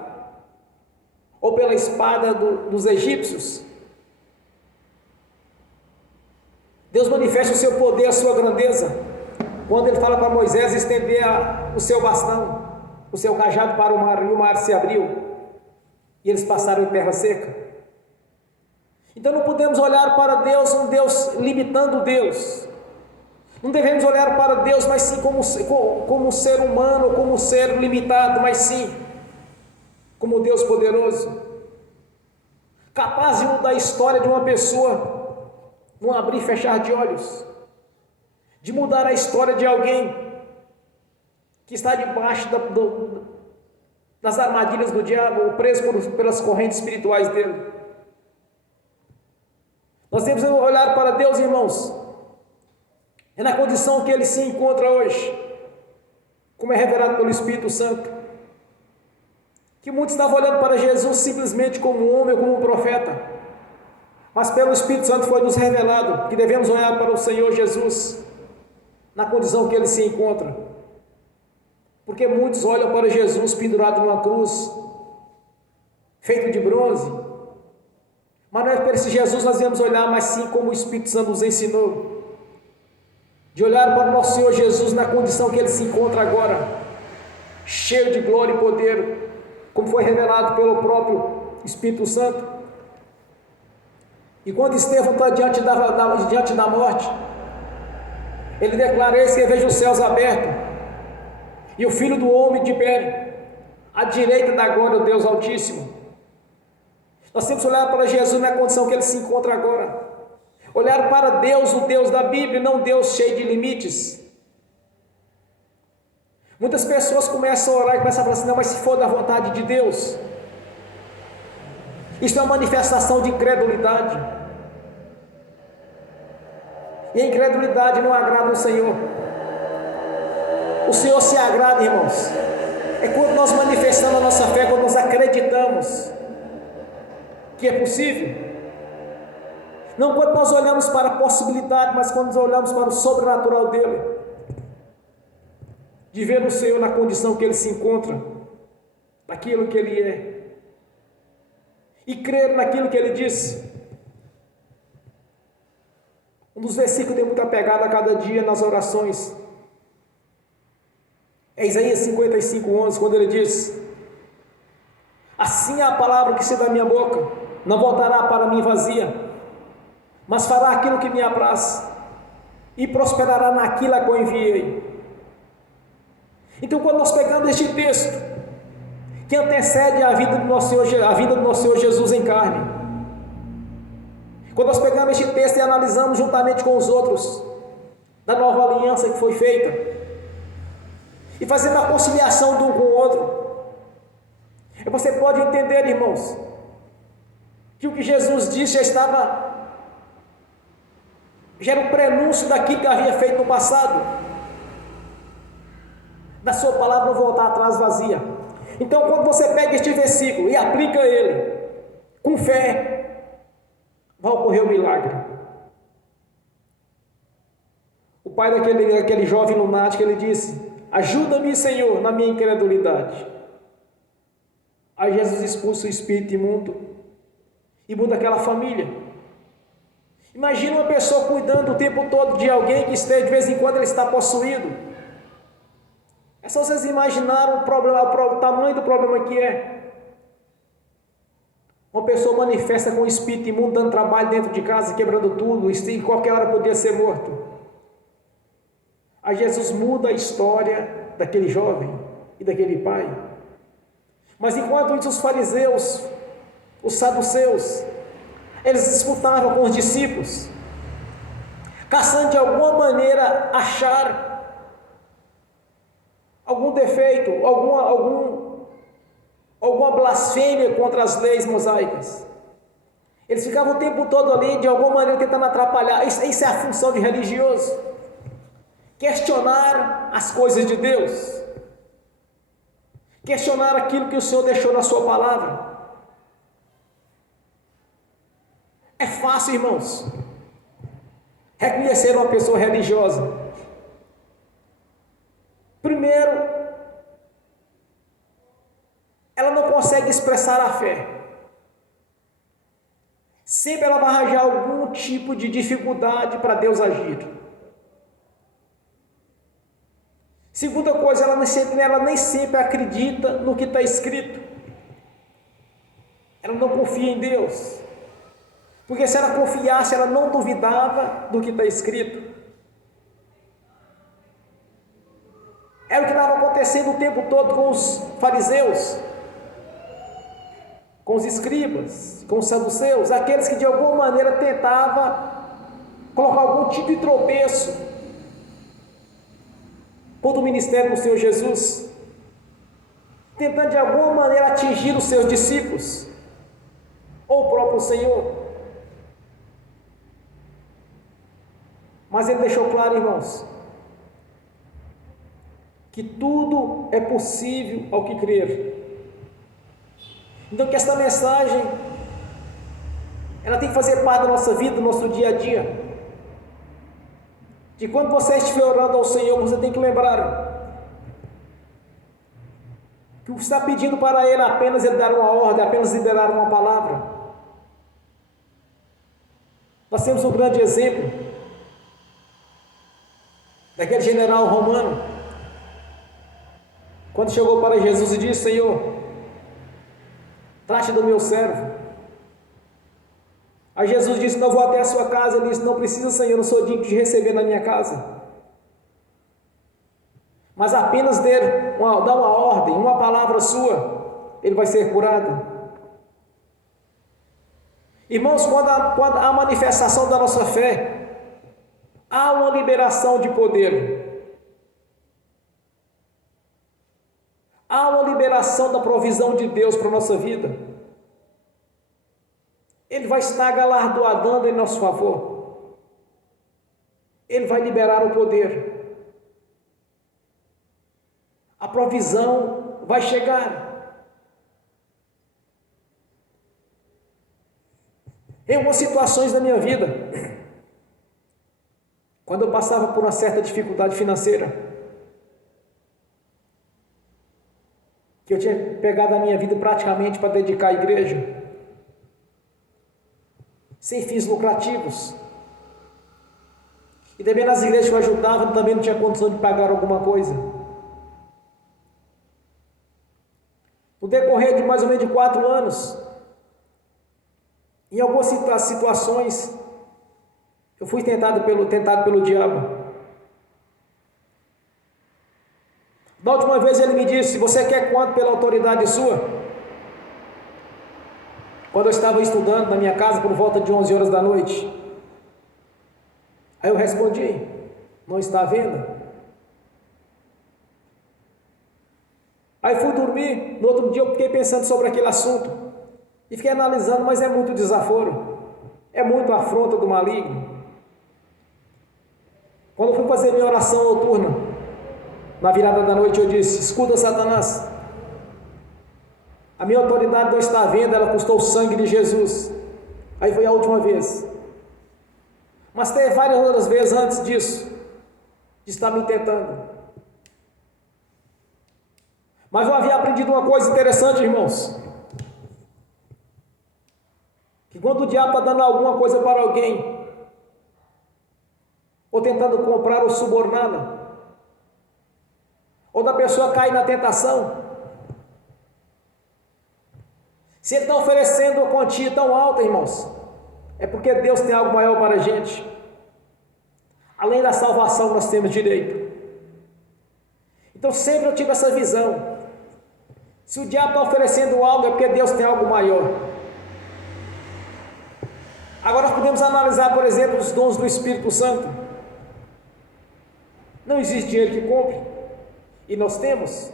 ou pela espada dos egípcios, Deus manifesta o seu poder, a sua grandeza, quando ele fala para Moisés estender o seu bastão, o seu cajado para o mar, e o mar se abriu, e eles passaram em terra seca. Então não podemos olhar para Deus, um Deus limitando Deus. Não devemos olhar para Deus, mas sim como um ser humano, como um ser limitado, mas sim como Deus poderoso, capaz de mudar a história de uma pessoa, num abrir e fechar de olhos, de mudar a história de alguém que está debaixo das armadilhas do diabo, ou preso pelas correntes espirituais dele. Nós temos que olhar para Deus, irmãos, é na condição que ele se encontra hoje, como é revelado pelo Espírito Santo, que muitos estavam olhando para Jesus simplesmente como um homem ou como um profeta, mas pelo Espírito Santo foi nos revelado que devemos olhar para o Senhor Jesus na condição que ele se encontra, porque muitos olham para Jesus pendurado numa cruz, feito de bronze, mas não é para esse Jesus nós devemos olhar, mas sim como o Espírito Santo nos ensinou, de olhar para o nosso Senhor Jesus na condição que ele se encontra agora, cheio de glória e poder, como foi revelado pelo próprio Espírito Santo. E quando Estevão está diante da morte, ele declara: eis que vejo os céus abertos, e o Filho do Homem de pé, à direita da glória do Deus Altíssimo. Nós temos que olhar para Jesus na condição que ele se encontra agora, olhar para Deus, o Deus da Bíblia, não Deus cheio de limites. Muitas pessoas começam a orar e começam a falar assim: não, mas se for da vontade de Deus. Isso é uma manifestação de incredulidade, e a incredulidade não agrada o Senhor. O Senhor se agrada, irmãos, é quando nós manifestamos a nossa fé, quando nós acreditamos que é possível, não quando nós olhamos para a possibilidade, mas quando nós olhamos para o sobrenatural dele, de ver o Senhor na condição que ele se encontra, naquilo que ele é, e crer naquilo que ele disse. Um dos versículos que tem muita pegada a cada dia nas orações é Isaías 55:11, quando ele diz: assim é a palavra que sai da minha boca, não voltará para mim vazia, mas fará aquilo que me apraz, e prosperará naquilo a que eu enviei. Então, quando nós pegamos este texto, que antecede a vida do nosso Senhor Jesus em carne, quando nós pegamos este texto e analisamos juntamente com os outros da nova aliança que foi feita, e fazendo a conciliação de um com o outro, você pode entender, irmãos, que o que Jesus disse já era um prenúncio daquilo que havia feito no passado, da sua palavra não voltar atrás vazia. Então, quando você pega este versículo e aplica ele com fé, vai ocorrer um milagre. O pai daquele jovem lunático, ele disse: ajuda-me, Senhor, na minha incredulidade. Aí Jesus expulsa o espírito imundo e muda aquela família. Imagina uma pessoa cuidando o tempo todo de alguém que de vez em quando ele está possuído. É só vocês imaginarem o tamanho do problema que é. Uma pessoa manifesta com o espírito imundo, dando trabalho dentro de casa, quebrando tudo, e qualquer hora podia ser morto. Aí Jesus muda a história daquele jovem e daquele pai. Mas enquanto isso, os fariseus, os saduceus, eles disputavam com os discípulos, caçando de alguma maneira achar algum defeito, alguma blasfêmia contra as leis mosaicas. Eles ficavam o tempo todo ali, de alguma maneira, tentando atrapalhar. Isso é a função de religioso. Questionar as coisas de Deus. Questionar aquilo que o Senhor deixou na sua palavra. É fácil, irmãos, reconhecer uma pessoa religiosa. Primeiro, ela não consegue expressar a fé. Sempre ela vai arranjar algum tipo de dificuldade para Deus agir. Segunda coisa, ela nem sempre acredita no que está escrito. Ela não confia em Deus. Porque se ela confiasse, ela não duvidava do que está escrito. Era o que estava acontecendo o tempo todo com os fariseus, com os escribas, com os saduceus, aqueles que de alguma maneira tentavam colocar algum tipo de tropeço contra o ministério do Senhor Jesus, tentando de alguma maneira atingir os seus discípulos, ou o próprio Senhor. Mas ele deixou claro, irmãos, que tudo é possível ao que crer. Então que esta mensagem, ela tem que fazer parte da nossa vida, do nosso dia a dia. De quando você estiver orando ao Senhor, você tem que lembrar que você está pedindo para Ele apenas Ele dar uma ordem, apenas liberar uma palavra. Nós temos um grande exemplo daquele general romano, quando chegou para Jesus e disse: Senhor, trate do meu servo. Aí Jesus disse: não, vou até a sua casa. Ele disse: não precisa, Senhor, não sou digno de receber na minha casa, mas apenas dar uma ordem, uma palavra sua, ele vai ser curado. Irmãos, quando há manifestação da nossa fé, há uma liberação de poder, há uma liberação da provisão de Deus para a nossa vida. Ele vai estar galardoando em nosso favor. Ele vai liberar o poder. A provisão vai chegar. Em algumas situações da minha vida, quando eu passava por uma certa dificuldade financeira, que eu tinha pegado a minha vida praticamente para dedicar à igreja, sem fins lucrativos, e também nas igrejas que eu ajudava, também não tinha condição de pagar alguma coisa. No decorrer de mais ou menos de 4 anos, em algumas situações, eu fui tentado pelo diabo. Da última vez ele me disse: você quer quanto pela autoridade sua? Quando eu estava estudando na minha casa por volta de 11 horas da noite. Aí eu respondi: não está vendo? Aí fui dormir. No outro dia eu fiquei pensando sobre aquele assunto e fiquei analisando, mas é muito desaforo, é muito afronta do maligno. Quando eu fui fazer minha oração noturna, na virada da noite, eu disse: escuta, Satanás, a minha autoridade não está vendo, ela custou o sangue de Jesus. Aí foi a última vez. Mas teve várias outras vezes antes disso, de estar me tentando. Mas eu havia aprendido uma coisa interessante, irmãos, que quando o diabo está dando alguma coisa para alguém, ou tentando comprar ou suborná-la, ou da pessoa cair na tentação, se ele está oferecendo uma quantia tão alta, irmãos, é porque Deus tem algo maior para a gente. Além da salvação, nós temos direito. Então sempre eu tive essa visão: se o diabo está oferecendo algo, é porque Deus tem algo maior. Agora nós podemos analisar, por exemplo, os dons do Espírito Santo. Não existe dinheiro que compre. E nós temos.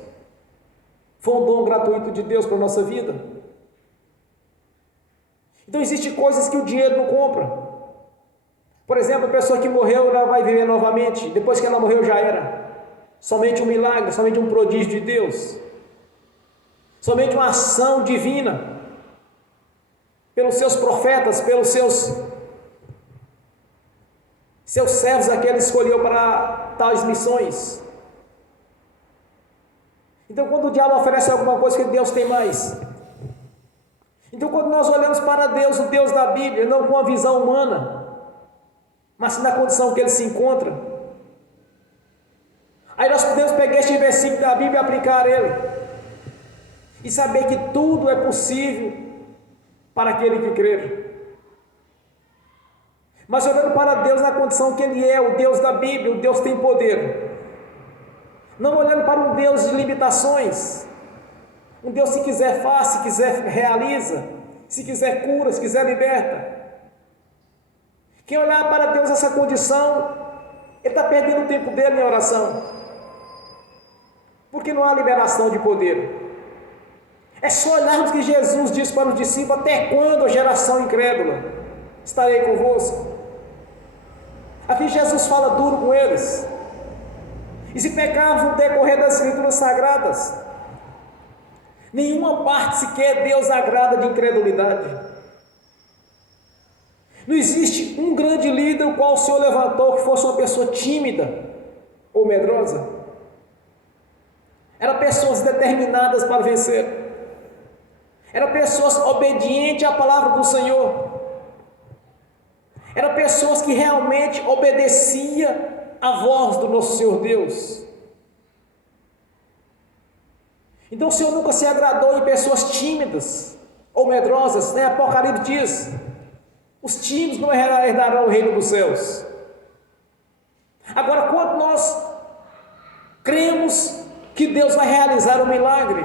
Foi um dom gratuito de Deus para a nossa vida. Então existem coisas que o dinheiro não compra. Por exemplo, a pessoa que morreu, ela vai viver novamente. Depois que ela morreu, já era. Somente um milagre, somente um prodígio de Deus. Somente uma ação divina. Pelos seus profetas, pelos seus servos a que ele escolheu para tais missões. Então, quando o diabo oferece alguma coisa, que Deus tem mais. Então, quando nós olhamos para Deus, o Deus da Bíblia, não com a visão humana, mas na condição que ele se encontra, aí nós podemos pegar este versículo da Bíblia e aplicar a ele, e saber que tudo é possível para aquele que crer. Mas olhando para Deus na condição que ele é, o Deus da Bíblia, o Deus tem poder. Não olhando para um Deus de limitações, um Deus se quiser faz, se quiser realiza, se quiser cura, se quiser liberta. Quem olhar para Deus nessa condição, ele está perdendo o tempo dele em oração, porque não há liberação de poder. É só olharmos que Jesus disse para os discípulos: até quando, a geração incrédula, estarei convosco? Aqui Jesus fala duro com eles. E se pecarmos no decorrer das Escrituras Sagradas, nenhuma parte sequer Deus agrada de incredulidade. Não existe um grande líder o qual o Senhor levantou que fosse uma pessoa tímida ou medrosa. Eram pessoas determinadas para vencer. Eram pessoas obedientes à palavra do Senhor. Eram pessoas que realmente obedeciam a voz do nosso Senhor Deus. Então o Senhor nunca se agradou em pessoas tímidas ou medrosas, né? Apocalipse diz: os tímidos não herdarão o reino dos céus. Agora, quando nós cremos que Deus vai realizar o milagre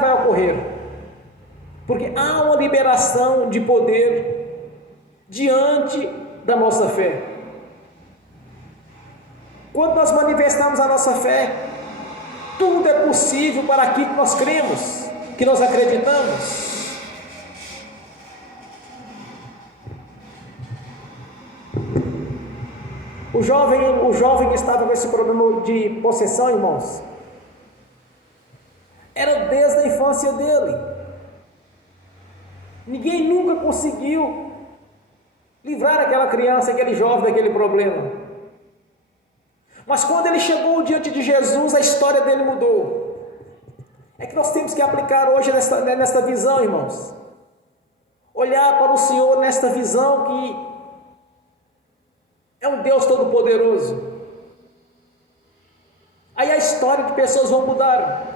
vai ocorrer, porque há uma liberação de poder diante da nossa fé. Quando nós manifestamos a nossa fé, tudo é possível para aquilo que nós cremos, que nós acreditamos. O jovem que estava com esse problema de possessão, irmãos, era desde a infância dele. Ninguém nunca conseguiu livrar aquela criança, aquele jovem daquele problema. Mas quando ele chegou diante de Jesus, a história dele mudou. É que nós temos que aplicar hoje nesta visão, irmãos. Olhar para o Senhor nesta visão que é um Deus todo-poderoso. Aí a história de pessoas vão mudar.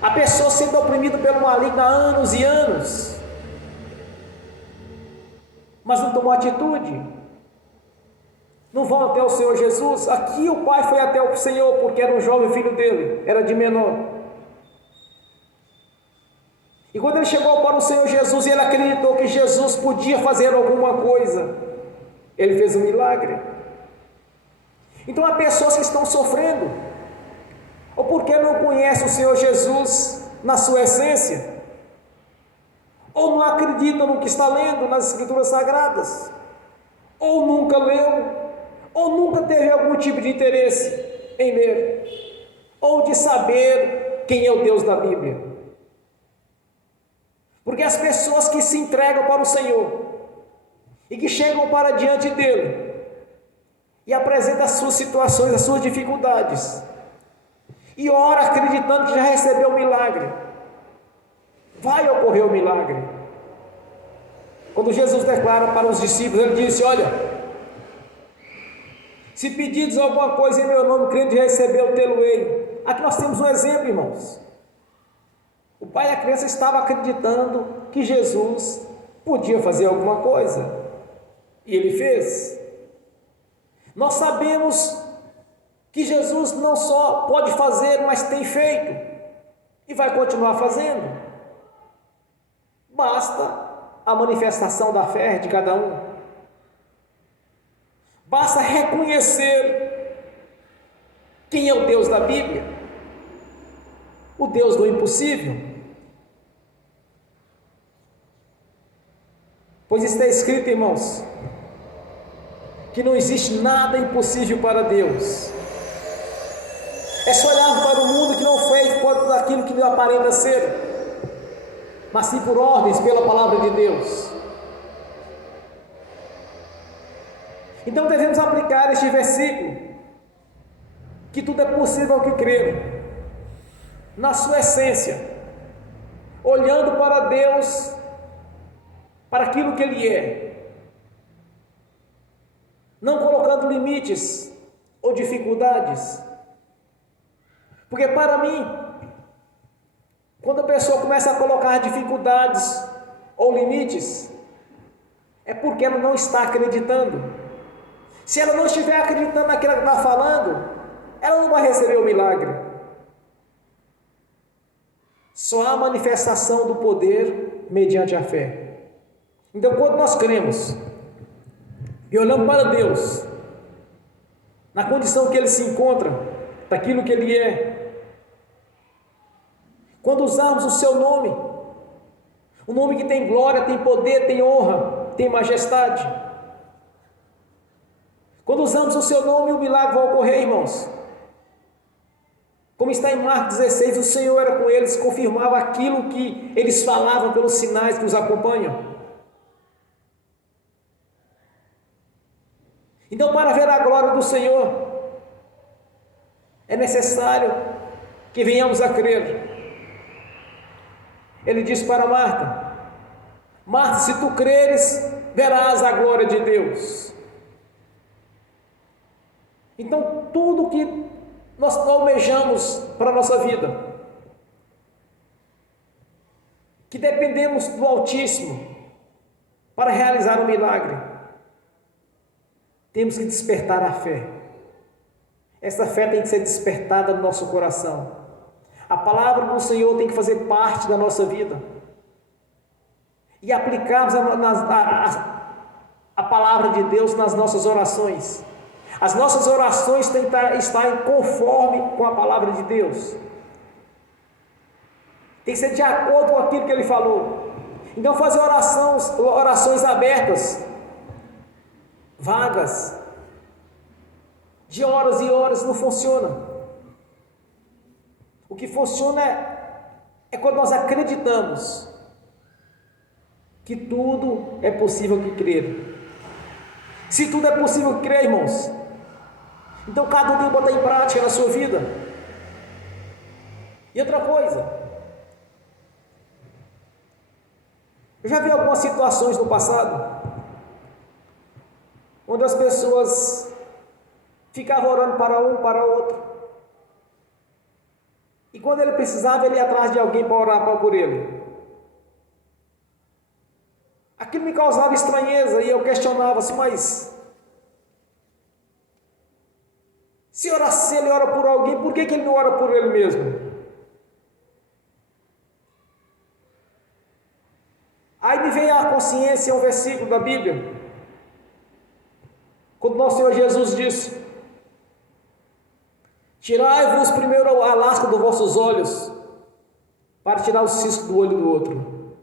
A pessoa sendo oprimida pelo maligno há anos e anos, mas não tomou atitude. Não vão até o Senhor Jesus. Aqui o pai foi até o Senhor porque era um jovem filho dele, era de menor. E quando ele chegou para o Senhor Jesus, ele acreditou que Jesus podia fazer alguma coisa. Ele fez um milagre. Então há pessoas que estão sofrendo, ou porque não conhecem o Senhor Jesus na sua essência, ou não acreditam no que está lendo nas Escrituras Sagradas, ou nunca leu, ou nunca teve algum tipo de interesse em ler, ou de saber quem é o Deus da Bíblia. Porque as pessoas que se entregam para o Senhor e que chegam para diante dele e apresentam as suas situações, as suas dificuldades, e ora acreditando que já recebeu o milagre, vai ocorrer o milagre. Quando Jesus declara para os discípulos, ele disse: olha, se pedides alguma coisa em meu nome, crendo de receber, tê-lo-ei. Aqui nós temos um exemplo, irmãos. O pai da criança estava acreditando que Jesus podia fazer alguma coisa, e ele fez. Nós sabemos que Jesus não só pode fazer, mas tem feito, e vai continuar fazendo. Basta a manifestação da fé de cada um. Basta reconhecer Quem é o Deus da Bíblia? O Deus do impossível. Pois está escrito, irmãos, que não existe nada impossível para Deus. É só olhar para o mundo que não fez por aquilo que lhe aparenta ser, mas sim por ordens pela palavra de Deus. Então devemos aplicar este versículo, que tudo é possível ao que crer, na sua essência, olhando para Deus, para aquilo que Ele é, não colocando limites ou dificuldades, porque para mim, quando a pessoa começa a colocar dificuldades ou limites, é porque ela não está acreditando. Se ela não estiver acreditando naquilo que está falando, ela não vai receber o milagre. Só há manifestação do poder mediante a fé. Então, quando nós cremos e olhamos para Deus, na condição que Ele se encontra, daquilo que Ele é, quando usarmos o Seu nome, um nome que tem glória, tem poder, tem honra, tem majestade, quando usamos o Seu nome, o milagre vai ocorrer, irmãos. Como está em Marcos 16, o Senhor era com eles, confirmava aquilo que eles falavam pelos sinais que os acompanham. Então, para ver a glória do Senhor, é necessário que venhamos a crer. Ele disse para Marta: Marta, se tu creres, verás a glória de Deus. Então, tudo que nós almejamos para a nossa vida, que dependemos do Altíssimo para realizar um milagre, temos que despertar a fé. Essa fé tem que ser despertada no nosso coração. A palavra do Senhor tem que fazer parte da nossa vida. E aplicarmos a palavra de Deus nas nossas orações. As nossas orações têm que estar em conforme com a palavra de Deus. Tem que ser de acordo com aquilo que Ele falou. Então fazer orações abertas, vagas, de horas e horas, não funciona. O que funciona é quando nós acreditamos que tudo é possível que crer. Se tudo é possível que crer, irmãos, então cada um tem que botar em prática na sua vida. E outra coisa, eu já vi algumas situações no passado onde as pessoas ficavam orando para um, para outro, e quando ele precisava, ele ia atrás de alguém para orar por ele. Aquilo me causava estranheza e eu questionava assim, mas se ele ora por alguém, por que ele não ora por ele mesmo? Aí me veio à consciência um versículo da Bíblia, quando nosso Senhor Jesus disse: tirai-vos primeiro a lasca dos vossos olhos, para tirar o cisco do olho do outro.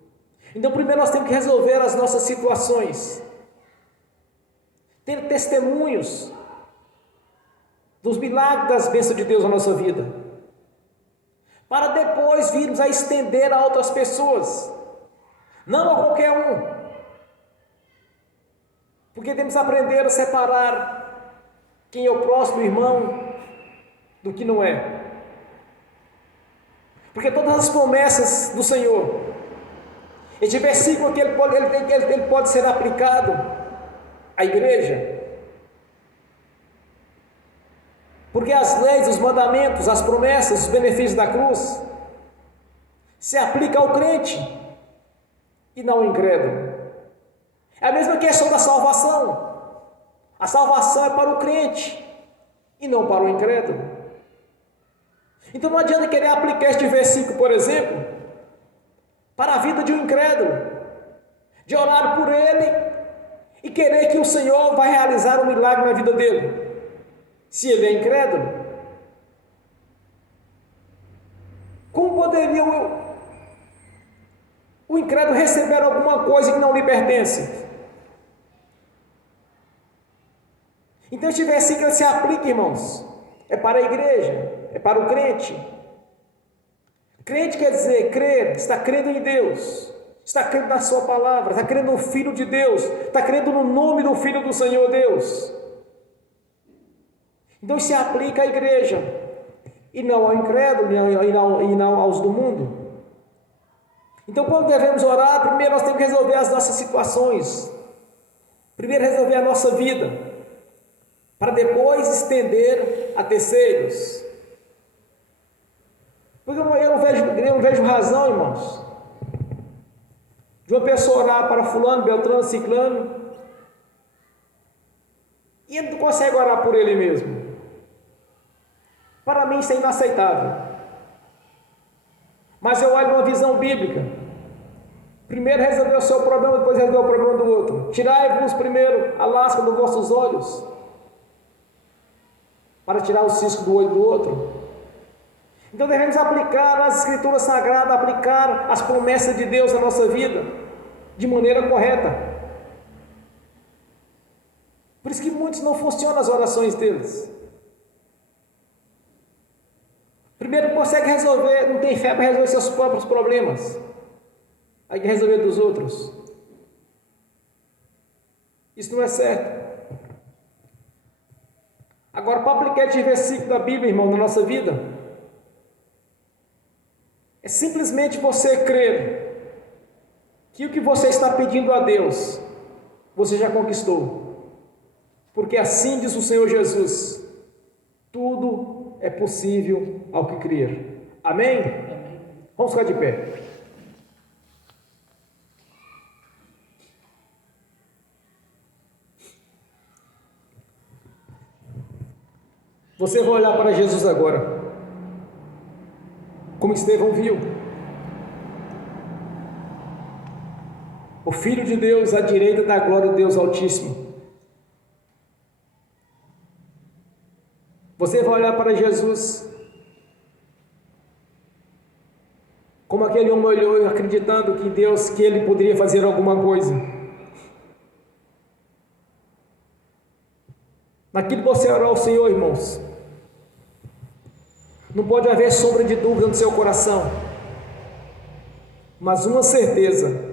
Então primeiro nós temos que resolver as nossas situações, ter testemunhos dos milagres, das bênçãos de Deus na nossa vida, para depois virmos a estender a outras pessoas, não a qualquer um, porque temos que aprender a separar quem é o próximo irmão do que não é, porque todas as promessas do Senhor, este versículo que ele pode ser aplicado à igreja, porque as leis, os mandamentos, as promessas, os benefícios da cruz se aplicam ao crente e não ao incrédulo. É a mesma questão da salvação. A salvação é para o crente e não para o incrédulo. Então não adianta querer aplicar este versículo, por exemplo, para a vida de um incrédulo, de orar por ele e querer que o Senhor vai realizar um milagre na vida dele, se ele é incrédulo. poderia o incrédulo receber alguma coisa que não lhe pertence? Então esse versículo se aplica, irmãos, é para a igreja, é para o crente. Crente quer dizer crer, está crendo em Deus, está crendo na sua palavra, está crendo no Filho de Deus, está crendo no nome do Filho do Senhor Deus. Então isso se aplica à igreja, e não ao incrédulo, e não aos do mundo. Então quando devemos orar, primeiro nós temos que resolver as nossas situações, primeiro resolver a nossa vida, para depois estender a terceiros. Porque eu não vejo razão, irmãos, de uma pessoa orar para fulano, beltrano, ciclano, e ele não consegue orar por ele mesmo. Para mim isso é inaceitável. Mas eu olho uma visão bíblica. Primeiro resolver o seu problema, depois resolver o problema do outro. Tirai-vos primeiro a lasca dos vossos olhos, para tirar o cisco do olho do outro. Então devemos aplicar as escrituras sagradas, aplicar as promessas de Deus na nossa vida, de maneira correta. Por isso que muitos não funcionam as orações deles. Primeiro consegue resolver, não tem fé para resolver seus próprios problemas, aí quer resolver dos outros. Isso não é certo. Agora, para aplicar esse versículo da Bíblia, irmão, na nossa vida, é simplesmente você crer que o que você está pedindo a Deus, você já conquistou. Porque assim diz o Senhor Jesus: tudo é possível ao que crer. Amém? Vamos ficar de pé. Você vai olhar para Jesus agora, como Estevão viu. O Filho de Deus à direita da glória de Deus Altíssimo. Você vai olhar para Jesus, como aquele homem olhou, acreditando que Deus, que ele poderia fazer alguma coisa. Naquilo que você orou ao Senhor, irmãos, não pode haver sombra de dúvida no seu coração, mas uma certeza,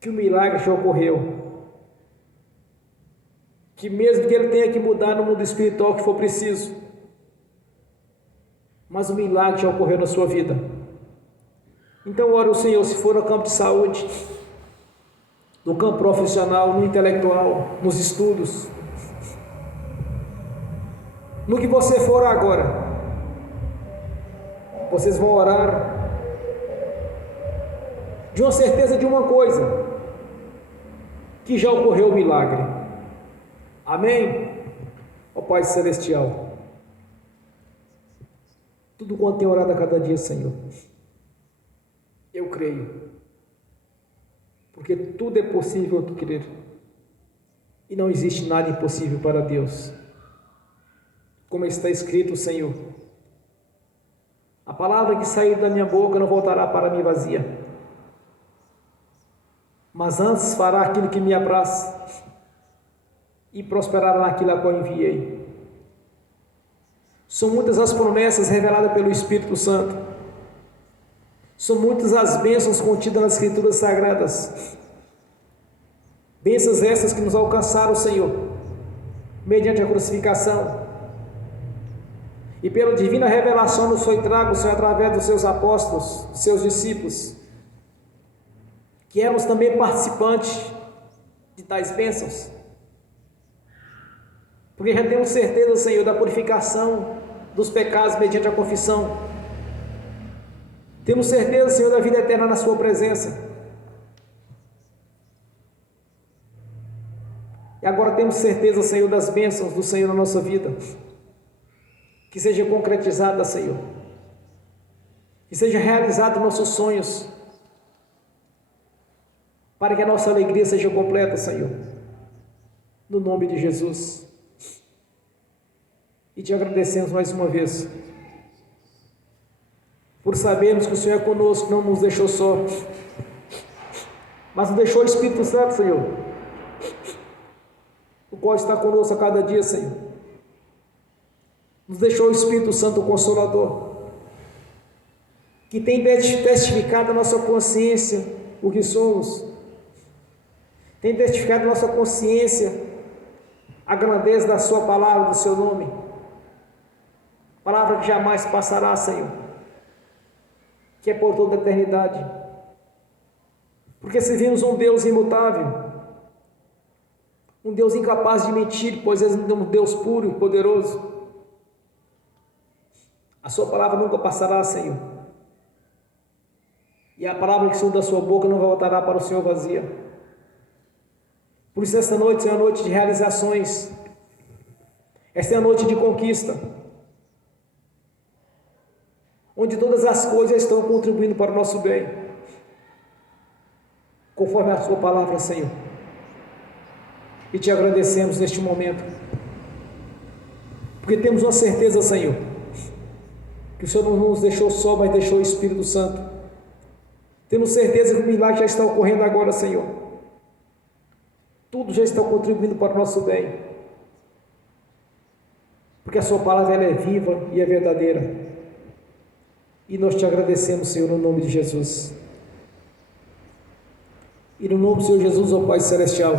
que o milagre já ocorreu, que mesmo que ele tenha que mudar no mundo espiritual que for preciso, mas o milagre já ocorreu na sua vida. Então ore ao Senhor, se for no campo de saúde, no campo profissional, no intelectual, nos estudos, no que você for agora, vocês vão orar de uma certeza de uma coisa, que já ocorreu o milagre. Amém? Ó Pai Celestial, tudo quanto tem orado a cada dia, Senhor, eu creio, porque tudo é possível que crer, e não existe nada impossível para Deus. Como está escrito, Senhor, a palavra que sair da minha boca não voltará para mim vazia, mas antes fará aquilo que me apraz e prosperará naquilo a qual enviei. São muitas as promessas reveladas pelo Espírito Santo, são muitas as bênçãos contidas nas Escrituras Sagradas, bênçãos essas que nos alcançaram, Senhor, mediante a crucificação, e pela divina revelação nos foi trago, Senhor, através dos seus apóstolos, dos seus discípulos, que éramos também participantes de tais bênçãos, porque já temos certeza, Senhor, da purificação dos pecados mediante a confissão, temos certeza, Senhor, da vida eterna na sua presença, e agora temos certeza, Senhor, das bênçãos do Senhor na nossa vida, que seja concretizada, Senhor, que seja realizado nossos sonhos, para que a nossa alegria seja completa, Senhor, no nome de Jesus. E te agradecemos mais uma vez, por sabermos que o Senhor é conosco, não nos deixou só, mas nos deixou o Espírito Santo, Senhor, o qual está conosco a cada dia, Senhor. Nos deixou o Espírito Santo, o Consolador, que tem testificado a nossa consciência o que somos, tem testificado a nossa consciência a grandeza da sua palavra, do seu nome, palavra que jamais passará, Senhor, que é por toda a eternidade, porque servimos um Deus imutável, um Deus incapaz de mentir, pois é um Deus puro e poderoso. A sua palavra nunca passará, Senhor, e a palavra que saiu da sua boca não voltará para o Senhor vazia. Por isso esta noite é uma noite de realizações, esta é a noite de conquista, onde todas as coisas estão contribuindo para o nosso bem, conforme a sua palavra, Senhor. E te agradecemos neste momento, porque temos uma certeza, Senhor, que o Senhor não nos deixou só, mas deixou o Espírito Santo. Temos certeza que o milagre já está ocorrendo agora, Senhor. Tudo já está contribuindo para o nosso bem, porque a sua palavra ela é viva e é verdadeira. E nós te agradecemos, Senhor, no nome de Jesus. E no nome do Senhor Jesus, ó Pai Celestial,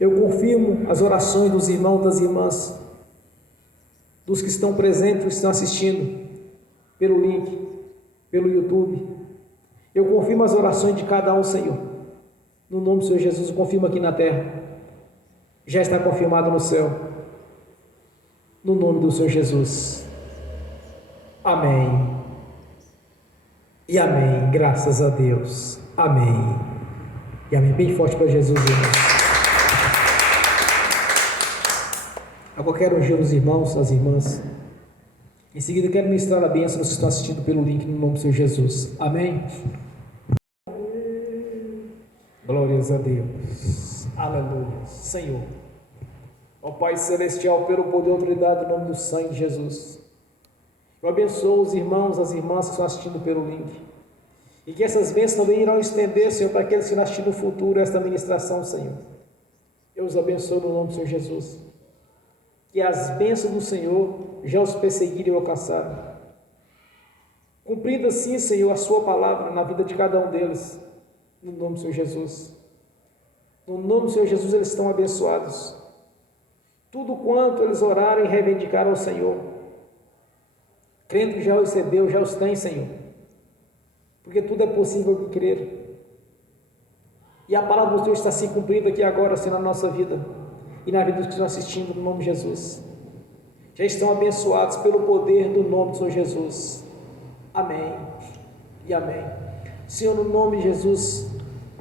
eu confirmo as orações dos irmãos e das irmãs, dos que estão presentes, que estão assistindo pelo link, pelo YouTube. Eu confirmo as orações de cada um, Senhor. No nome do Senhor Jesus, eu confirmo aqui na terra. Já está confirmado no céu. No nome do Senhor Jesus. Amém. E amém. Graças a Deus. Amém. E amém. Bem forte para Jesus, irmãos. Agora quero ungir os irmãos, as irmãs. Em seguida quero ministrar a bênção aos que estão assistindo pelo link no nome do Senhor Jesus. Amém. Glórias a Deus. Aleluia. Senhor. Ó Pai Celestial, pelo poder e autoridade, no nome do sangue de Jesus, eu abençoo os irmãos, as irmãs que estão assistindo pelo link, e que essas bênçãos também irão estender, Senhor, para aqueles que irão assistir no futuro esta ministração, Senhor. Eu os abençoo no nome do Senhor Jesus, que as bênçãos do Senhor já os perseguirem e alcançarem, cumprindo assim, Senhor, a sua palavra na vida de cada um deles, no nome do Senhor Jesus. No nome do Senhor Jesus eles estão abençoados. Tudo quanto eles orarem e reivindicaram ao Senhor, crendo que já o recebeu, já os tem, Senhor, porque tudo é possível de crer. E a palavra do Senhor está se cumprindo aqui agora, Senhor, na nossa vida e na vida dos que estão assistindo, no nome de Jesus. Já estão abençoados pelo poder do nome do Senhor Jesus. Amém e amém. Senhor, no nome de Jesus,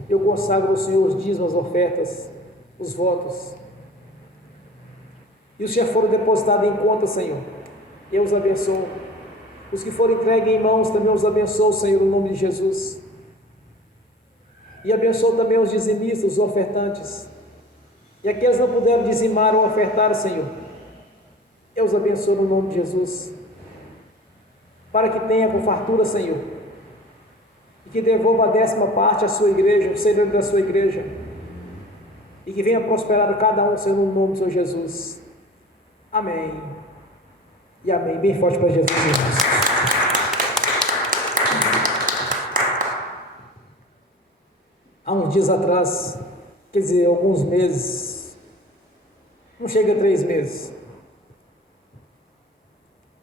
eu consagro ao Senhor os dízimos, as ofertas, os votos, e os que já foram depositados em conta, Senhor, eu os abençoo. Os que foram entregues em mãos, também os abençoo, Senhor, no nome de Jesus. E abençoo também os dizimistas, os ofertantes, e aqueles que não puderam dizimar ou ofertar, Senhor, eu os abençoo no nome de Jesus, para que tenha com fartura, Senhor, e que devolva a 10ª parte à sua igreja, o Senhor da sua igreja, e que venha prosperar cada um, Senhor, no nome do Senhor Jesus. Amém e amém. Bem forte para Jesus, irmãos. Há uns dias atrás, quer dizer, alguns meses, não chega a 3 meses,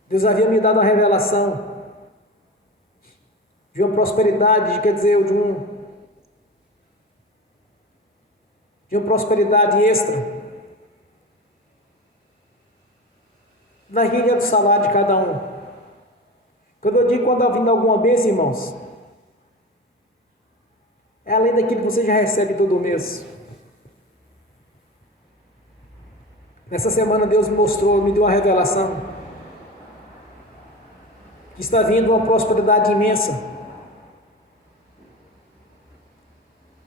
Deus havia me dado uma revelação de uma prosperidade, quer dizer, de uma prosperidade extra, na guia do salário de cada um. Quando eu digo quando vindo alguma bênção, irmãos, é além daquilo que você já recebe todo mês. Nessa semana Deus me mostrou, me deu uma revelação, que está vindo uma prosperidade imensa.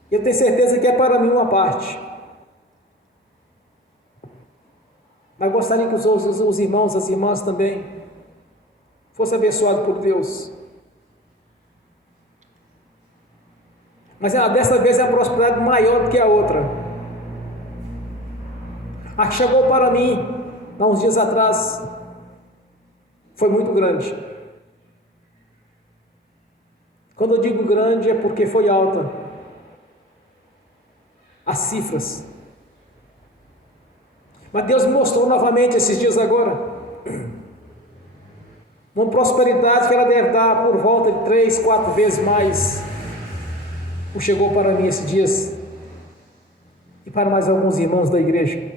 Eu tenho certeza que é para mim uma parte, mas gostaria que os irmãos, as irmãs também fosse abençoado por Deus. Mas desta vez é uma prosperidade maior do que a outra. A que chegou para mim, há uns dias atrás, foi muito grande. Quando eu digo grande é porque foi alta. As cifras. Mas Deus me mostrou novamente esses dias agora uma prosperidade que ela deve dar por volta de 3, 4 vezes mais. Chegou para mim esses dias e para mais alguns irmãos da igreja.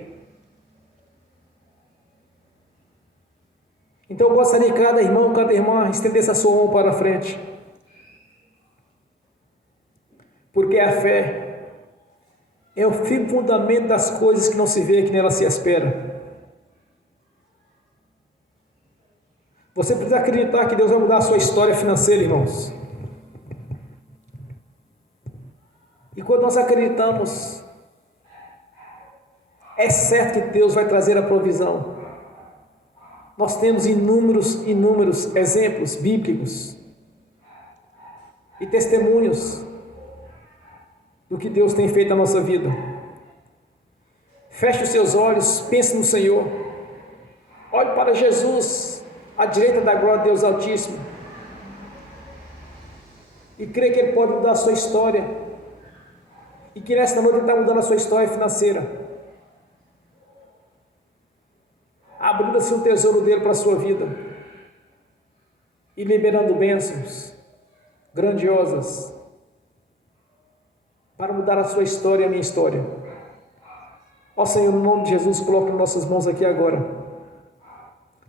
Então eu gostaria que cada irmão, cada irmã estendesse a sua mão para a frente, porque a fé é o firme fundamento das coisas que não se vê, que nela se espera. Você precisa acreditar que Deus vai mudar a sua história financeira, irmãos. E quando nós acreditamos, é certo que Deus vai trazer a provisão. Nós temos inúmeros exemplos bíblicos e testemunhos do que Deus tem feito na nossa vida. Feche os seus olhos, pense no Senhor. Olhe para Jesus, à direita da glória de Deus Altíssimo. E crê que Ele pode mudar a sua história. E que nesta noite Ele está mudando a sua história financeira. Abrindo-se um tesouro dele para a sua vida. E liberando bênçãos grandiosas. Para mudar a sua história e a minha história. Ó Senhor, no nome de Jesus, coloque em nossas mãos aqui agora.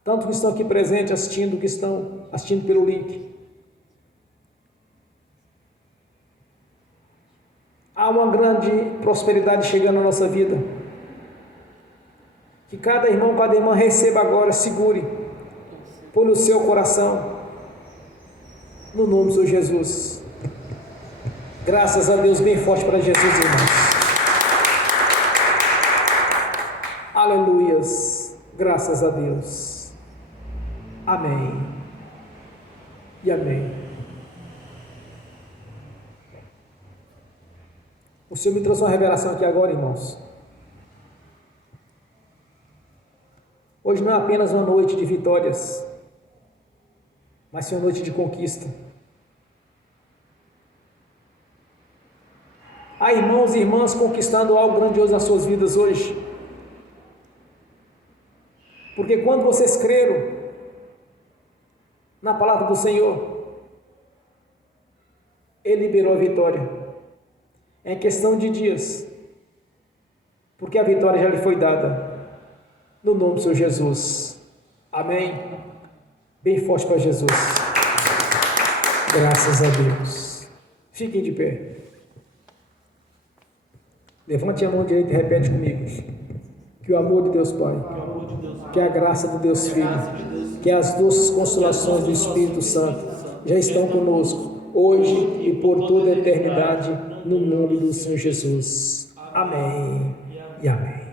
Tanto que estão aqui presentes assistindo, que estão assistindo pelo link. Há uma grande prosperidade chegando na nossa vida. Que cada irmão, cada irmã receba agora, segure, põe no seu coração, no nome do Senhor Jesus. Graças a Deus, bem forte para Jesus, irmãos. Aleluias, graças a Deus. Amém e amém. O Senhor me trouxe uma revelação aqui agora, irmãos. Hoje não é apenas uma noite de vitórias, mas sim uma noite de conquista. Há irmãos e irmãs conquistando algo grandioso nas suas vidas hoje. Porque quando vocês creram na palavra do Senhor, Ele liberou a vitória. É questão de dias, porque a vitória já lhe foi dada, no nome do Senhor Jesus. Amém? Bem forte para Jesus. Graças a Deus. Fiquem de pé. Levante a mão direita e repete comigo. Que o amor de Deus Pai, que a graça de Deus Filho, que as doces consolações do Espírito Santo já estão conosco, hoje e por toda a eternidade, no nome do Senhor Jesus. Amém e amém.